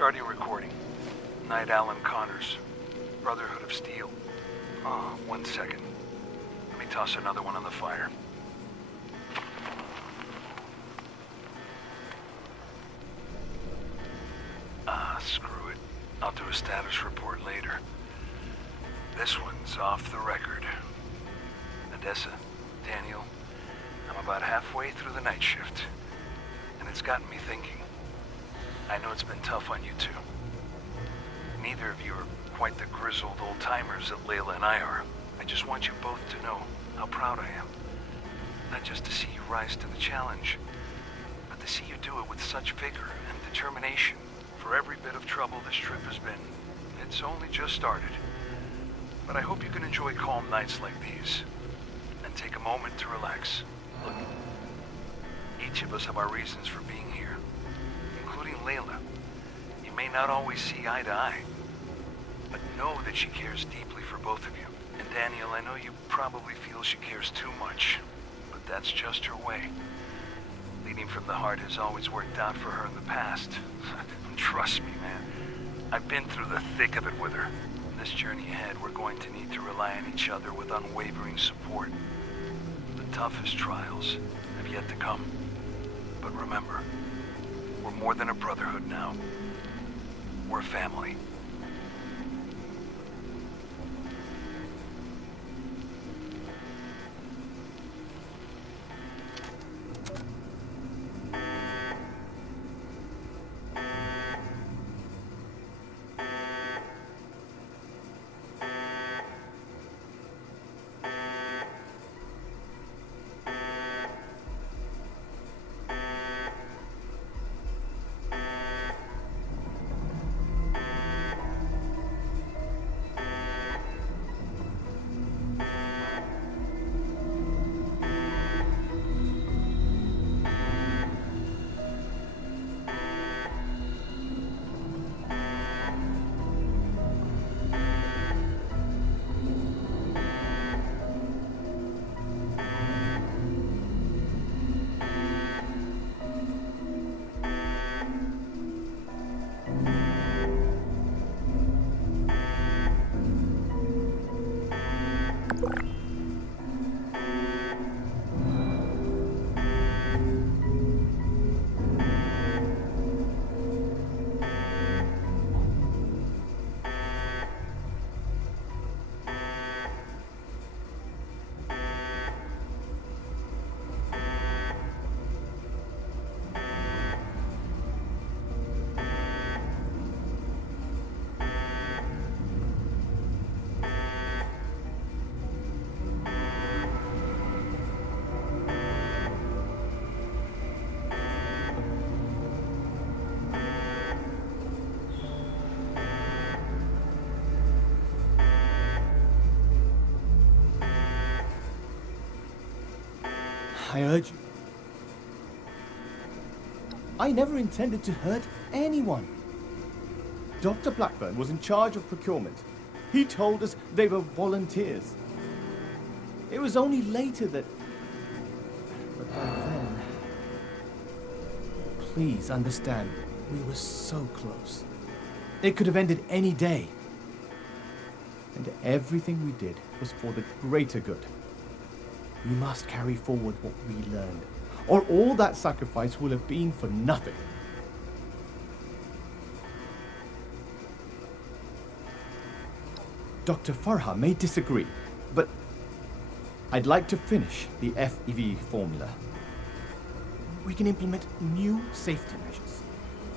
Starting recording. Night Alan Connors. Brotherhood of Steel. Oh, 1 second. Let me toss another one on the fire. Screw it. I'll do a status report later. This one's off the record. Odessa, Daniel, I'm about halfway through the night shift. And it's gotten me thinking. I know it's been tough on you two. Neither of you are quite the grizzled old-timers that Layla and I are. I just want you both to know how proud I am. Not just to see you rise to the challenge, but to see you do it with such vigor and determination for every bit of trouble this trip has been. It's only just started. But I hope you can enjoy calm nights like these and take a moment to relax. Look, each of us have our reasons for being here. Layla. You may not always see eye to eye, but know that she cares deeply for both of you. And Daniel, I know you probably feel she cares too much, but that's just her way. Leading from the heart has always worked out for her in the past. Trust me, man. I've been through the thick of it with her. This journey ahead, we're going to need to rely on each other with unwavering support. The toughest trials have yet to come. But remember, we're more than a brotherhood now. We're family. I urge you. I never intended to hurt anyone. Dr. Blackburn was in charge of procurement. He told us they were volunteers. It was only later that... But by then... Please understand, we were so close. It could have ended any day. And everything we did was for the greater good. We must carry forward what we learned, or all that sacrifice will have been for nothing. Dr. Farha may disagree, but I'd like to finish the FEV formula. We can implement new safety measures,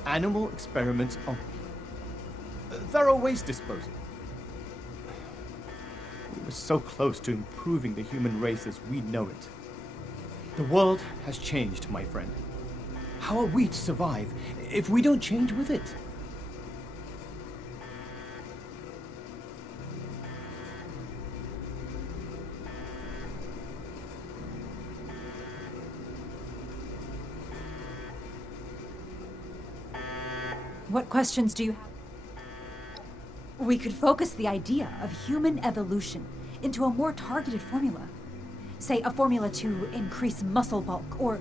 animal experiments on thorough waste disposal. We were so close to improving the human race as we know it. The world has changed, my friend. How are we to survive if we don't change with it? What questions do you have? We could focus the idea of human evolution into a more targeted formula. Say, a formula to increase muscle bulk or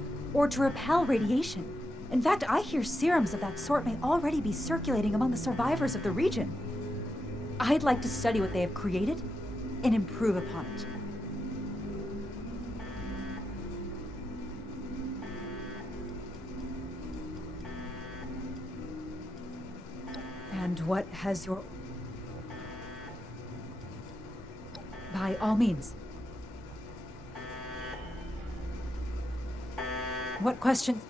to repel radiation. In fact, I hear serums of that sort may already be circulating among the survivors of the region. I'd like to study what they have created and improve upon it. And what has your... By all means. What questions?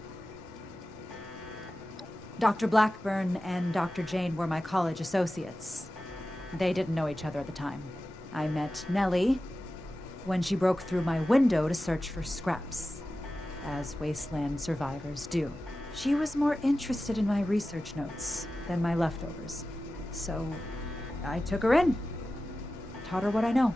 Dr. Blackburn and Dr. Jane were my college associates. They didn't know each other at the time. I met Nellie when she broke through my window to search for scraps, as wasteland survivors do. She was more interested in my research notes than my leftovers, so I took her in, taught her what I know.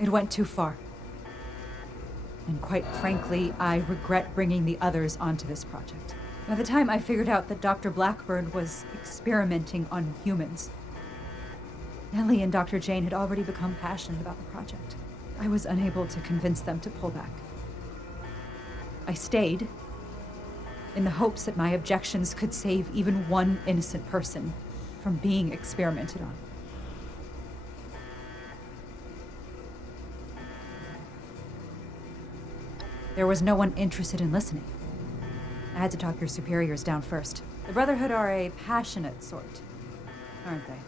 It went too far. And quite frankly, I regret bringing the others onto this project. By the time I figured out that Dr. Blackburn was experimenting on humans, Nellie and Dr. Jane had already become passionate about the project. I was unable to convince them to pull back. I stayed in the hopes that my objections could save even one innocent person from being experimented on. There was no one interested in listening. I had to talk your superiors down first. The Brotherhood are a passionate sort, aren't they?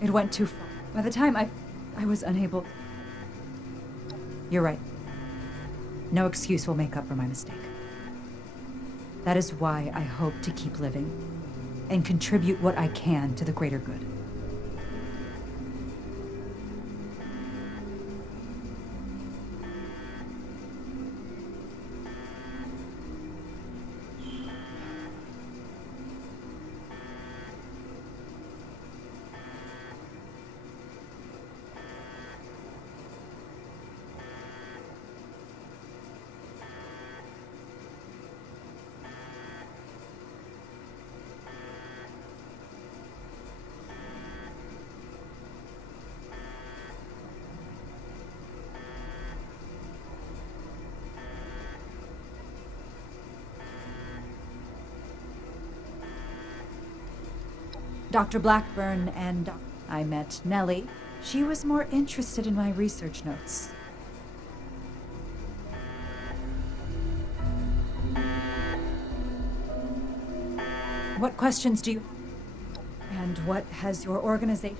It went too far. By the time I was unable... You're right. No excuse will make up for my mistake. That is why I hope to keep living and contribute what I can to the greater good. Dr. Blackburn and I met Nellie. She was more interested in my research notes. What questions do you... And what has your organization...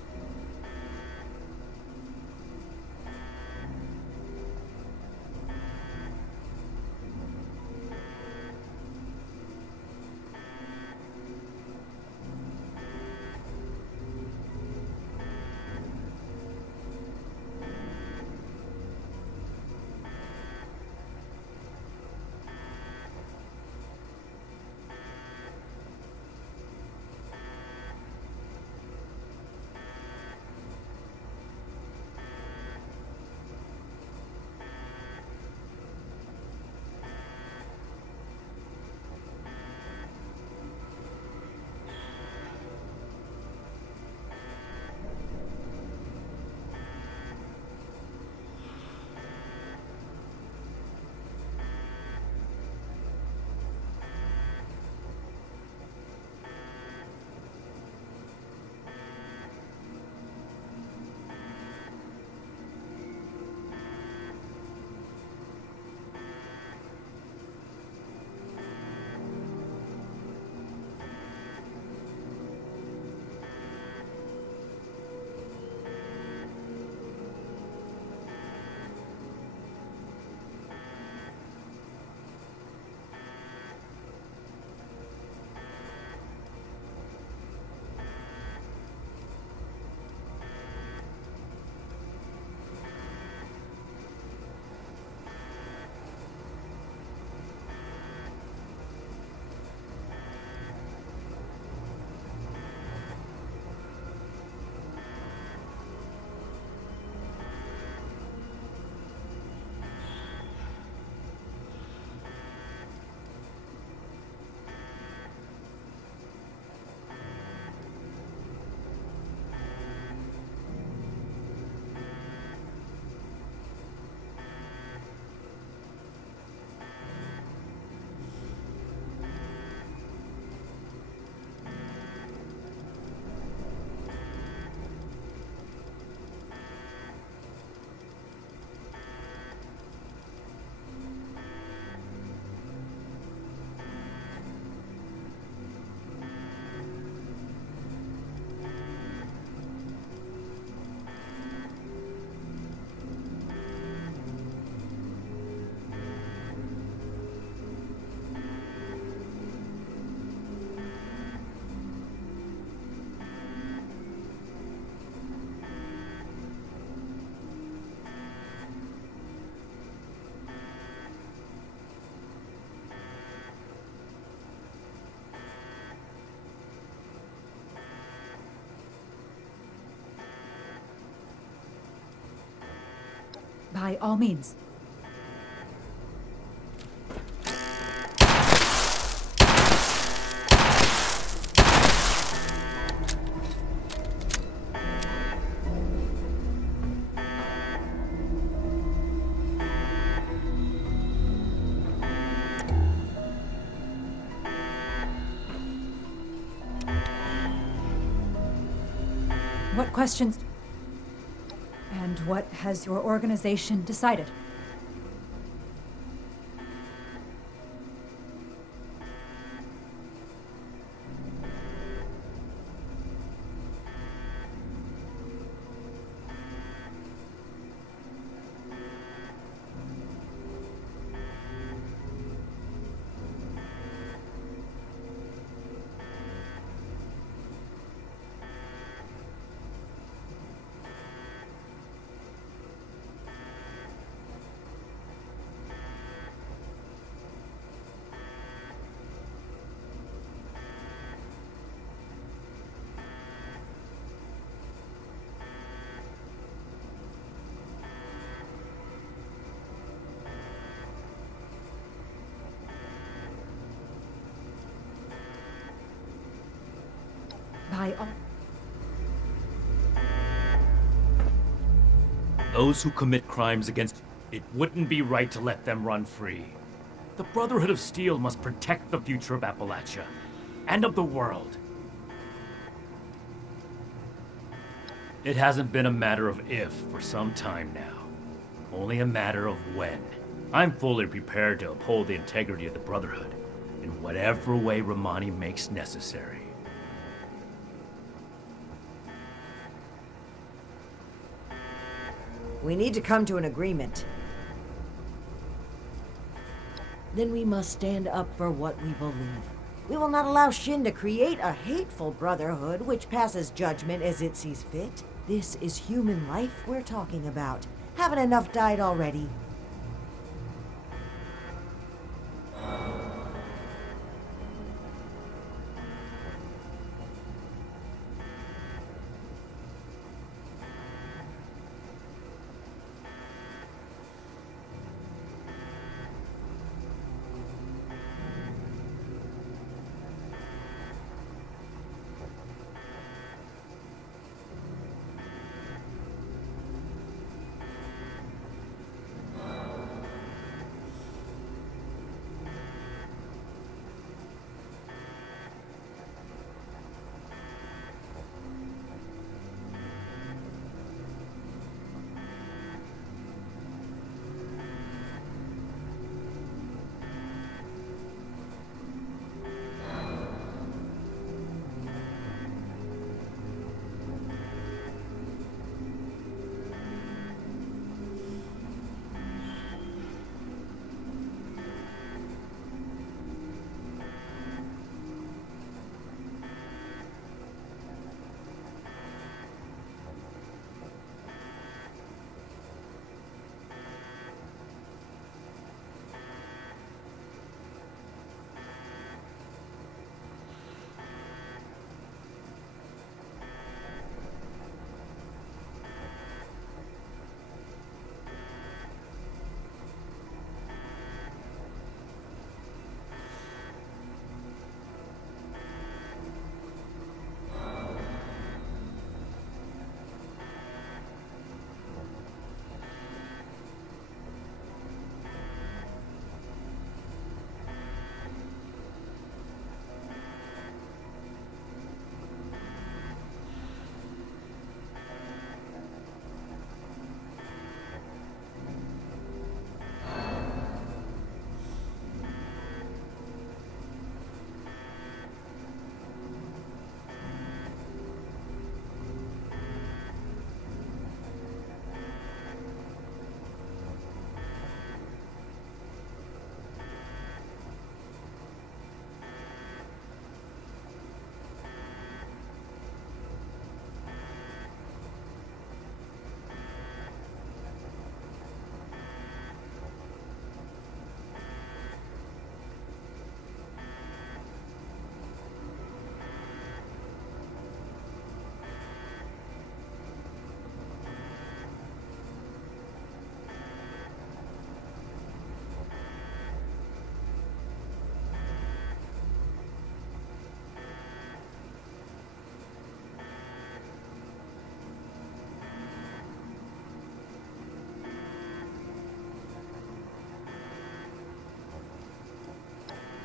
By all means. What questions? And what has your organization decided? Those who commit crimes against... It wouldn't be right to let them run free. The Brotherhood of Steel must protect the future of Appalachia. And of the world. It hasn't been a matter of if for some time now. Only a matter of when. I'm fully prepared to uphold the integrity of the Brotherhood in whatever way Rahmani makes necessary. We need to come to an agreement. Then we must stand up for what we believe. We will not allow Shin to create a hateful brotherhood which passes judgment as it sees fit. This is human life we're talking about. Haven't enough died already?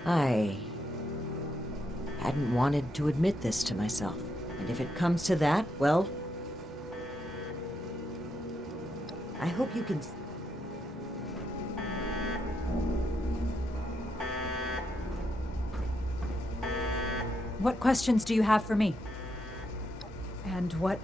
I hadn't wanted to admit this to myself. And if it comes to that, well, I hope you can... What questions do you have for me? And what...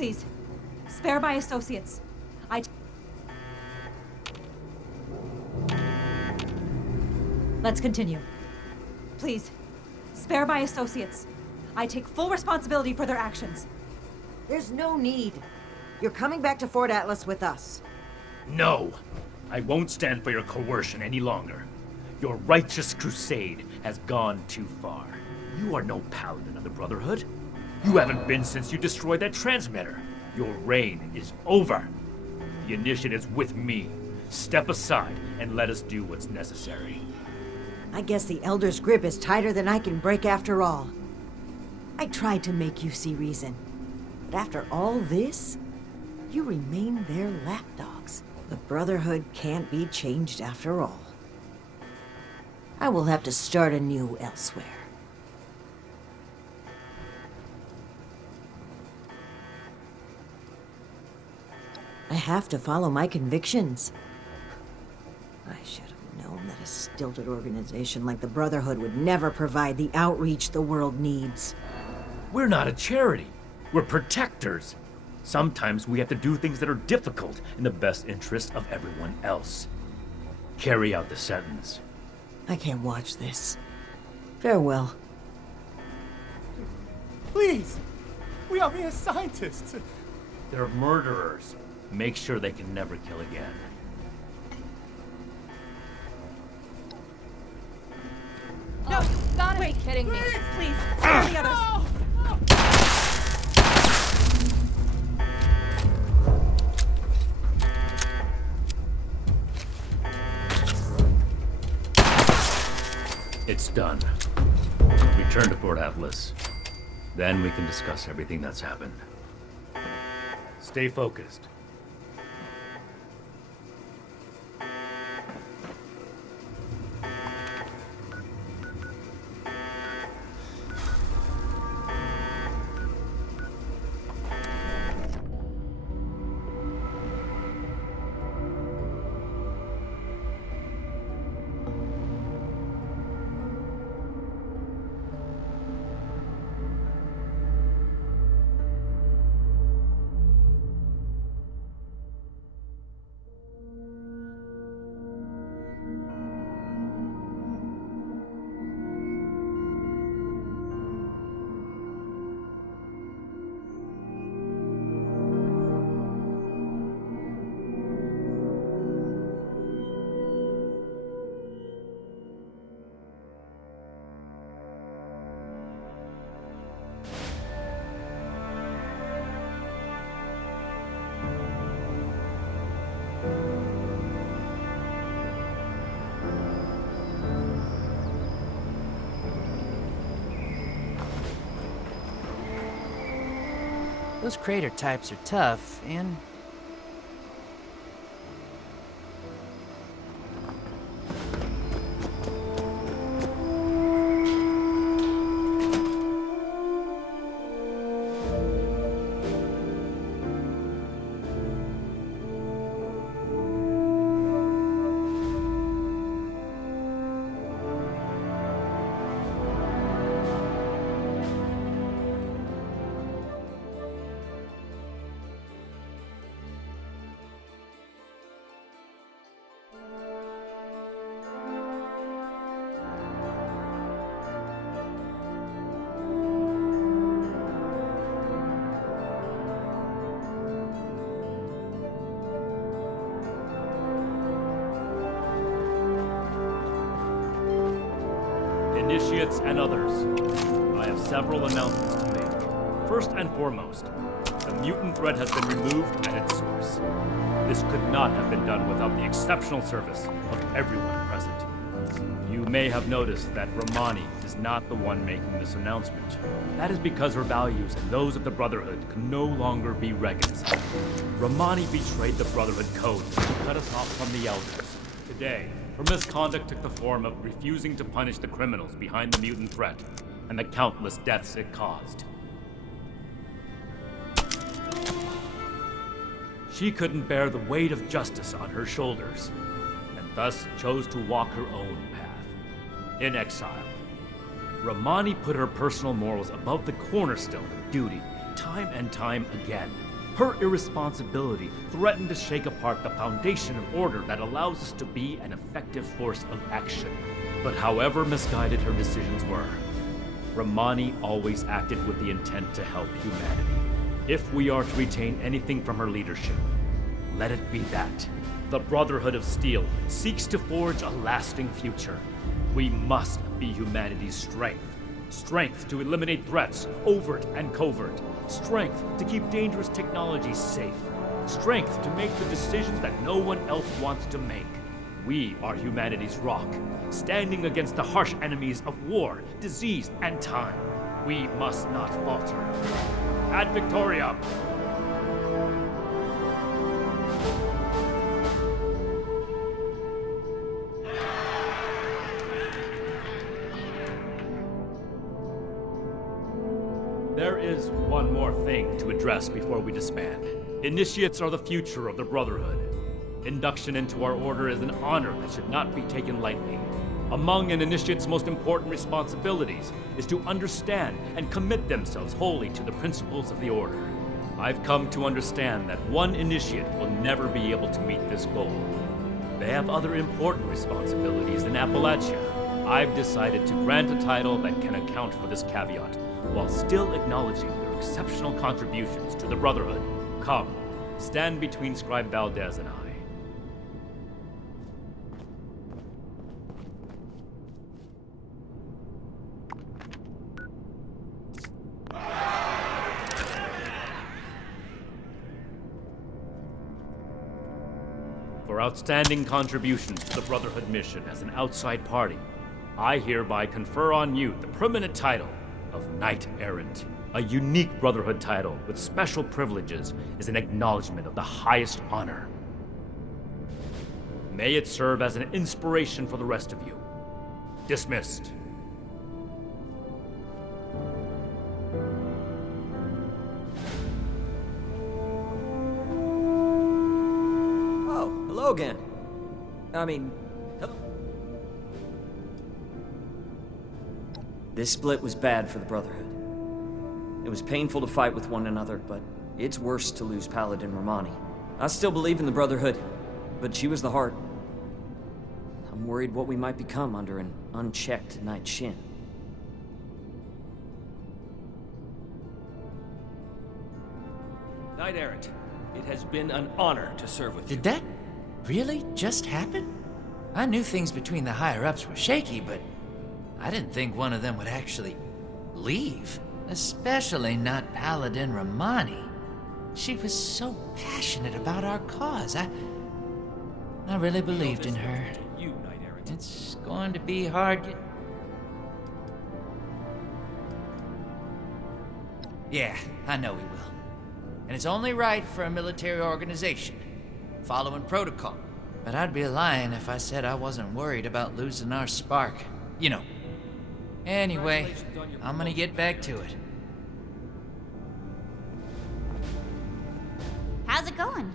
Please, spare my associates. Let's continue. Please, spare my associates. I take full responsibility for their actions. There's no need. You're coming back to Fort Atlas with us. No! I won't stand for your coercion any longer. Your righteous crusade has gone too far. You are no paladin of the Brotherhood. You haven't been since you destroyed that transmitter. Your reign is over. The initiative's with me. Step aside and let us do what's necessary. I guess the Elder's grip is tighter than I can break after all. I tried to make you see reason. But after all this, you remain their lapdogs. The Brotherhood can't be changed after all. I will have to start anew elsewhere. I have to follow my convictions. I should have known that a stilted organization like the Brotherhood would never provide the outreach the world needs. We're not a charity. We're protectors. Sometimes we have to do things that are difficult in the best interest of everyone else. Carry out the sentence. I can't watch this. Farewell. Please! We are mere scientists! They're murderers. Make sure they can never kill again. No! Gotta be kidding me. Please, spare the others. It's done. Return to Fort Atlas. Then we can discuss everything that's happened. Stay focused. Those crater types are tough, and Initiates and others, I have several announcements to make. First and foremost, the mutant threat has been removed at its source. This could not have been done without the exceptional service of everyone present. You may have noticed that Rahmani is not the one making this announcement. That is because her values and those of the Brotherhood can no longer be reconciled. Rahmani betrayed the Brotherhood code and cut us off from the Elders. Today, her misconduct took the form of refusing to punish the criminals behind the mutant threat and the countless deaths it caused. She couldn't bear the weight of justice on her shoulders, and thus chose to walk her own path, in exile. Rahmani put her personal morals above the cornerstone of duty, time and time again. Her irresponsibility threatened to shake apart the foundation of order that allows us to be an effective force of action. But however misguided her decisions were, Rahmani always acted with the intent to help humanity. If we are to retain anything from her leadership, let it be that. The Brotherhood of Steel seeks to forge a lasting future. We must be humanity's strength. Strength to eliminate threats, overt and covert. Strength to keep dangerous technologies safe. Strength to make the decisions that no one else wants to make. We are humanity's rock, standing against the harsh enemies of war, disease, and time. We must not falter. Ad Victoriam! There is one more thing to address before we disband. Initiates are the future of the Brotherhood. Induction into our order is an honor that should not be taken lightly. Among an initiate's most important responsibilities is to understand and commit themselves wholly to the principles of the order. I've come to understand that one initiate will never be able to meet this goal. They have other important responsibilities in Appalachia. I've decided to grant a title that can account for this caveat, while still acknowledging their exceptional contributions to the Brotherhood. Come, stand between Scribe Valdez and I. For outstanding contributions to the Brotherhood mission as an outside party, I hereby confer on you the permanent title of Knight Errant. A unique Brotherhood title with special privileges is an acknowledgement of the highest honor. May it serve as an inspiration for the rest of you. Dismissed. Oh, hello again. Hello. This split was bad for the Brotherhood. It was painful to fight with one another, but it's worse to lose Paladin Rahmani. I still believe in the Brotherhood, but she was the heart. I'm worried what we might become under an unchecked Knight Shin. Knight Errant, it has been an honor to serve with you. Did that really just happen? I knew things between the higher-ups were shaky, but I didn't think one of them would actually leave. Especially not Paladin Rahmani. She was so passionate about our cause. I really believed in her. It's going to be hard. Yeah, I know we will. And it's only right for a military organization, following protocol. But I'd be lying if I said I wasn't worried about losing our spark. You know. Anyway, I'm gonna get back to it. How's it going?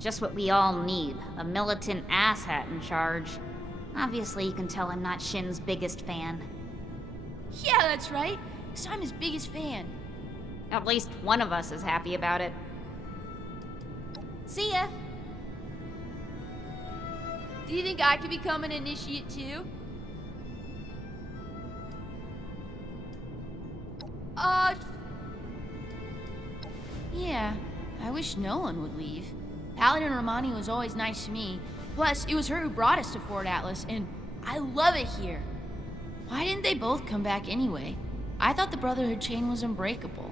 Just what we all need. A militant asshat in charge. Obviously, you can tell I'm not Shin's biggest fan. Yeah, that's right. 'Cause I'm his biggest fan. At least one of us is happy about it. See ya! Do you think I could become an initiate too? Yeah, I wish no one would leave. Paladin Rahmani was always nice to me. Plus, it was her who brought us to Fort Atlas, and I love it here. Why didn't they both come back anyway? I thought the Brotherhood chain was unbreakable.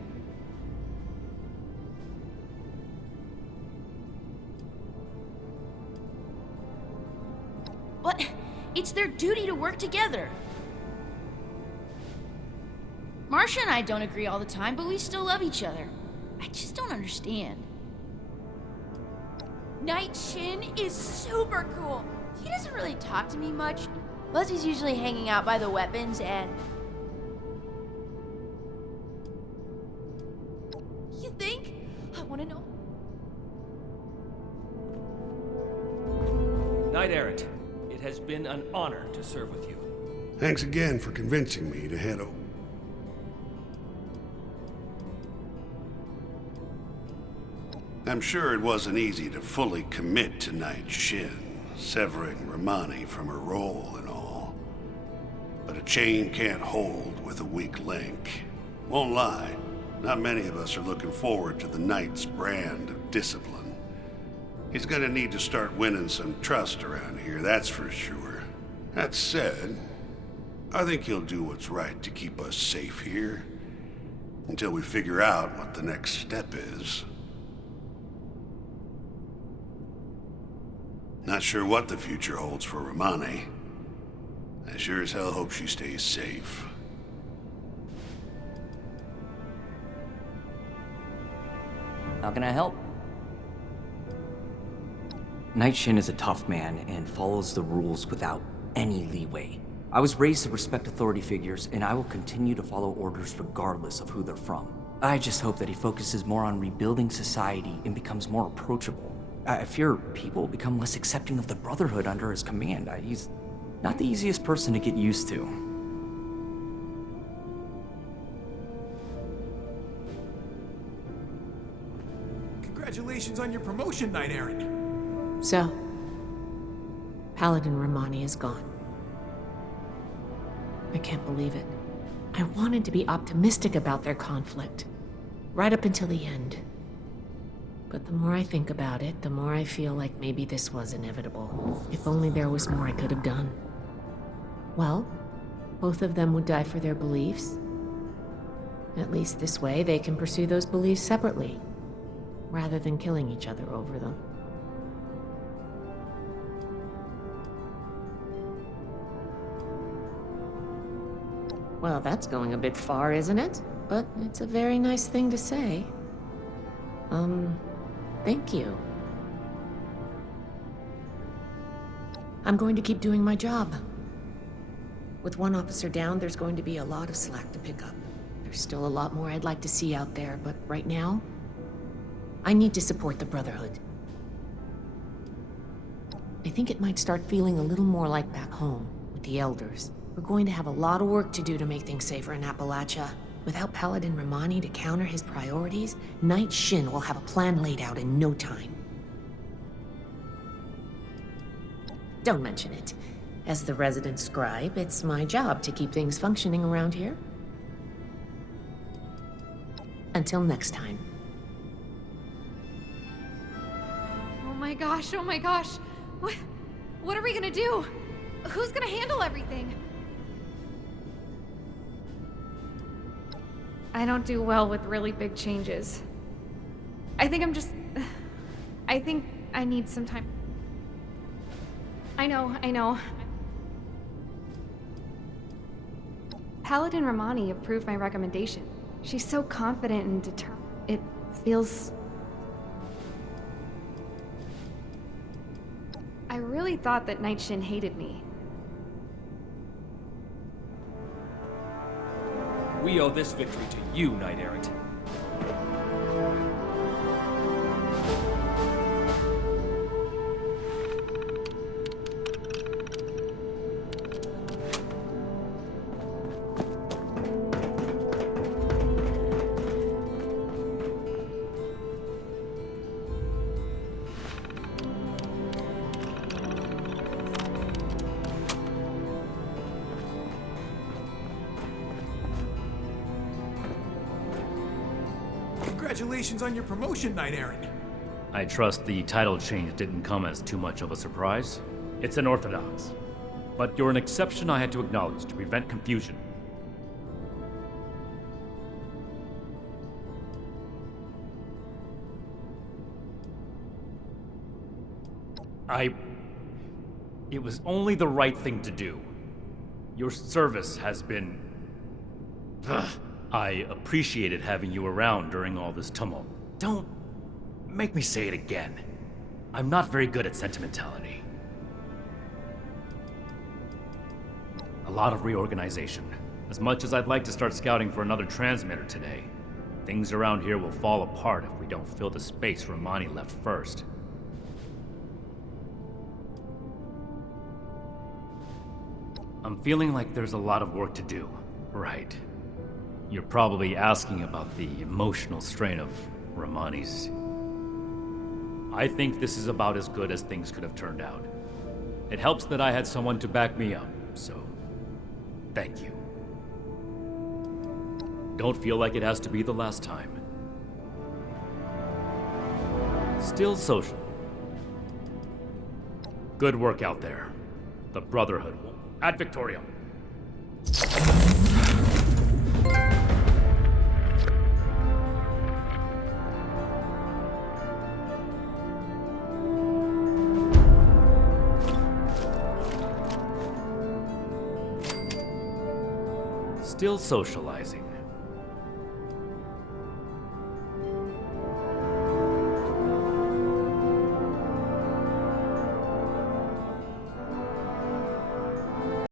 But it's their duty to work together. Marcia and I don't agree all the time, but we still love each other. I just don't understand. Knight Shin is super cool. He doesn't really talk to me much. Plus, he's usually hanging out by the weapons and... You think? I want to know. Knight Errant, it has been an honor to serve with you. Thanks again for convincing me to head over. I'm sure it wasn't easy to fully commit to Night Shin, severing Rahmani from her role and all. But a chain can't hold with a weak link. Won't lie, not many of us are looking forward to the Knight's brand of discipline. He's gonna need to start winning some trust around here, that's for sure. That said, I think he'll do what's right to keep us safe here, until we figure out what the next step is. Not sure what the future holds for Rahmani. I sure as hell hope she stays safe. How can I help? Night Shin is a tough man and follows the rules without any leeway. I was raised to respect authority figures, and I will continue to follow orders regardless of who they're from. I just hope that he focuses more on rebuilding society and becomes more approachable. I fear people become less accepting of the Brotherhood under his command. He's not the easiest person to get used to. Congratulations on your promotion, Knight Errant. So, Paladin Rahmani is gone. I can't believe it. I wanted to be optimistic about their conflict, right up until the end. But the more I think about it, the more I feel like maybe this was inevitable. If only there was more I could have done. Well, both of them would die for their beliefs. At least this way, they can pursue those beliefs separately, rather than killing each other over them. Well, that's going a bit far, isn't it? But it's a very nice thing to say. Thank you. I'm going to keep doing my job. With one officer down, there's going to be a lot of slack to pick up. There's still a lot more I'd like to see out there, but right now, I need to support the Brotherhood. I think it might start feeling a little more like back home, with the Elders. We're going to have a lot of work to do to make things safer in Appalachia. Without Paladin Rahmani to counter his priorities, Night Shin will have a plan laid out in no time. Don't mention it. As the resident scribe, it's my job to keep things functioning around here. Until next time. Oh my gosh, oh my gosh. What are we gonna do? Who's gonna handle everything? I don't do well with really big changes. I think I need some time. I know. Paladin Rahmani approved my recommendation. She's so confident and determined. It feels... I really thought that Night Shin hated me. We owe this victory to you, Knight Errant. Congratulations on your promotion, Knight Errant. I trust the title change didn't come as too much of a surprise. It's unorthodox. But you're an exception I had to acknowledge to prevent confusion. It was only the right thing to do. Your service has been... I appreciated having you around during all this tumult. Don't make me say it again. I'm not very good at sentimentality. A lot of reorganization. As much as I'd like to start scouting for another transmitter today, things around here will fall apart if we don't fill the space Rahmani left first. I'm feeling like there's a lot of work to do. Right. You're probably asking about the emotional strain of Rahmani's I think this is about as good as things could have turned out. It helps that I had someone to back me up, so thank you. Don't feel like it has to be the last time. Still social. Good work out there. The Brotherhood at Victoria. Still socializing.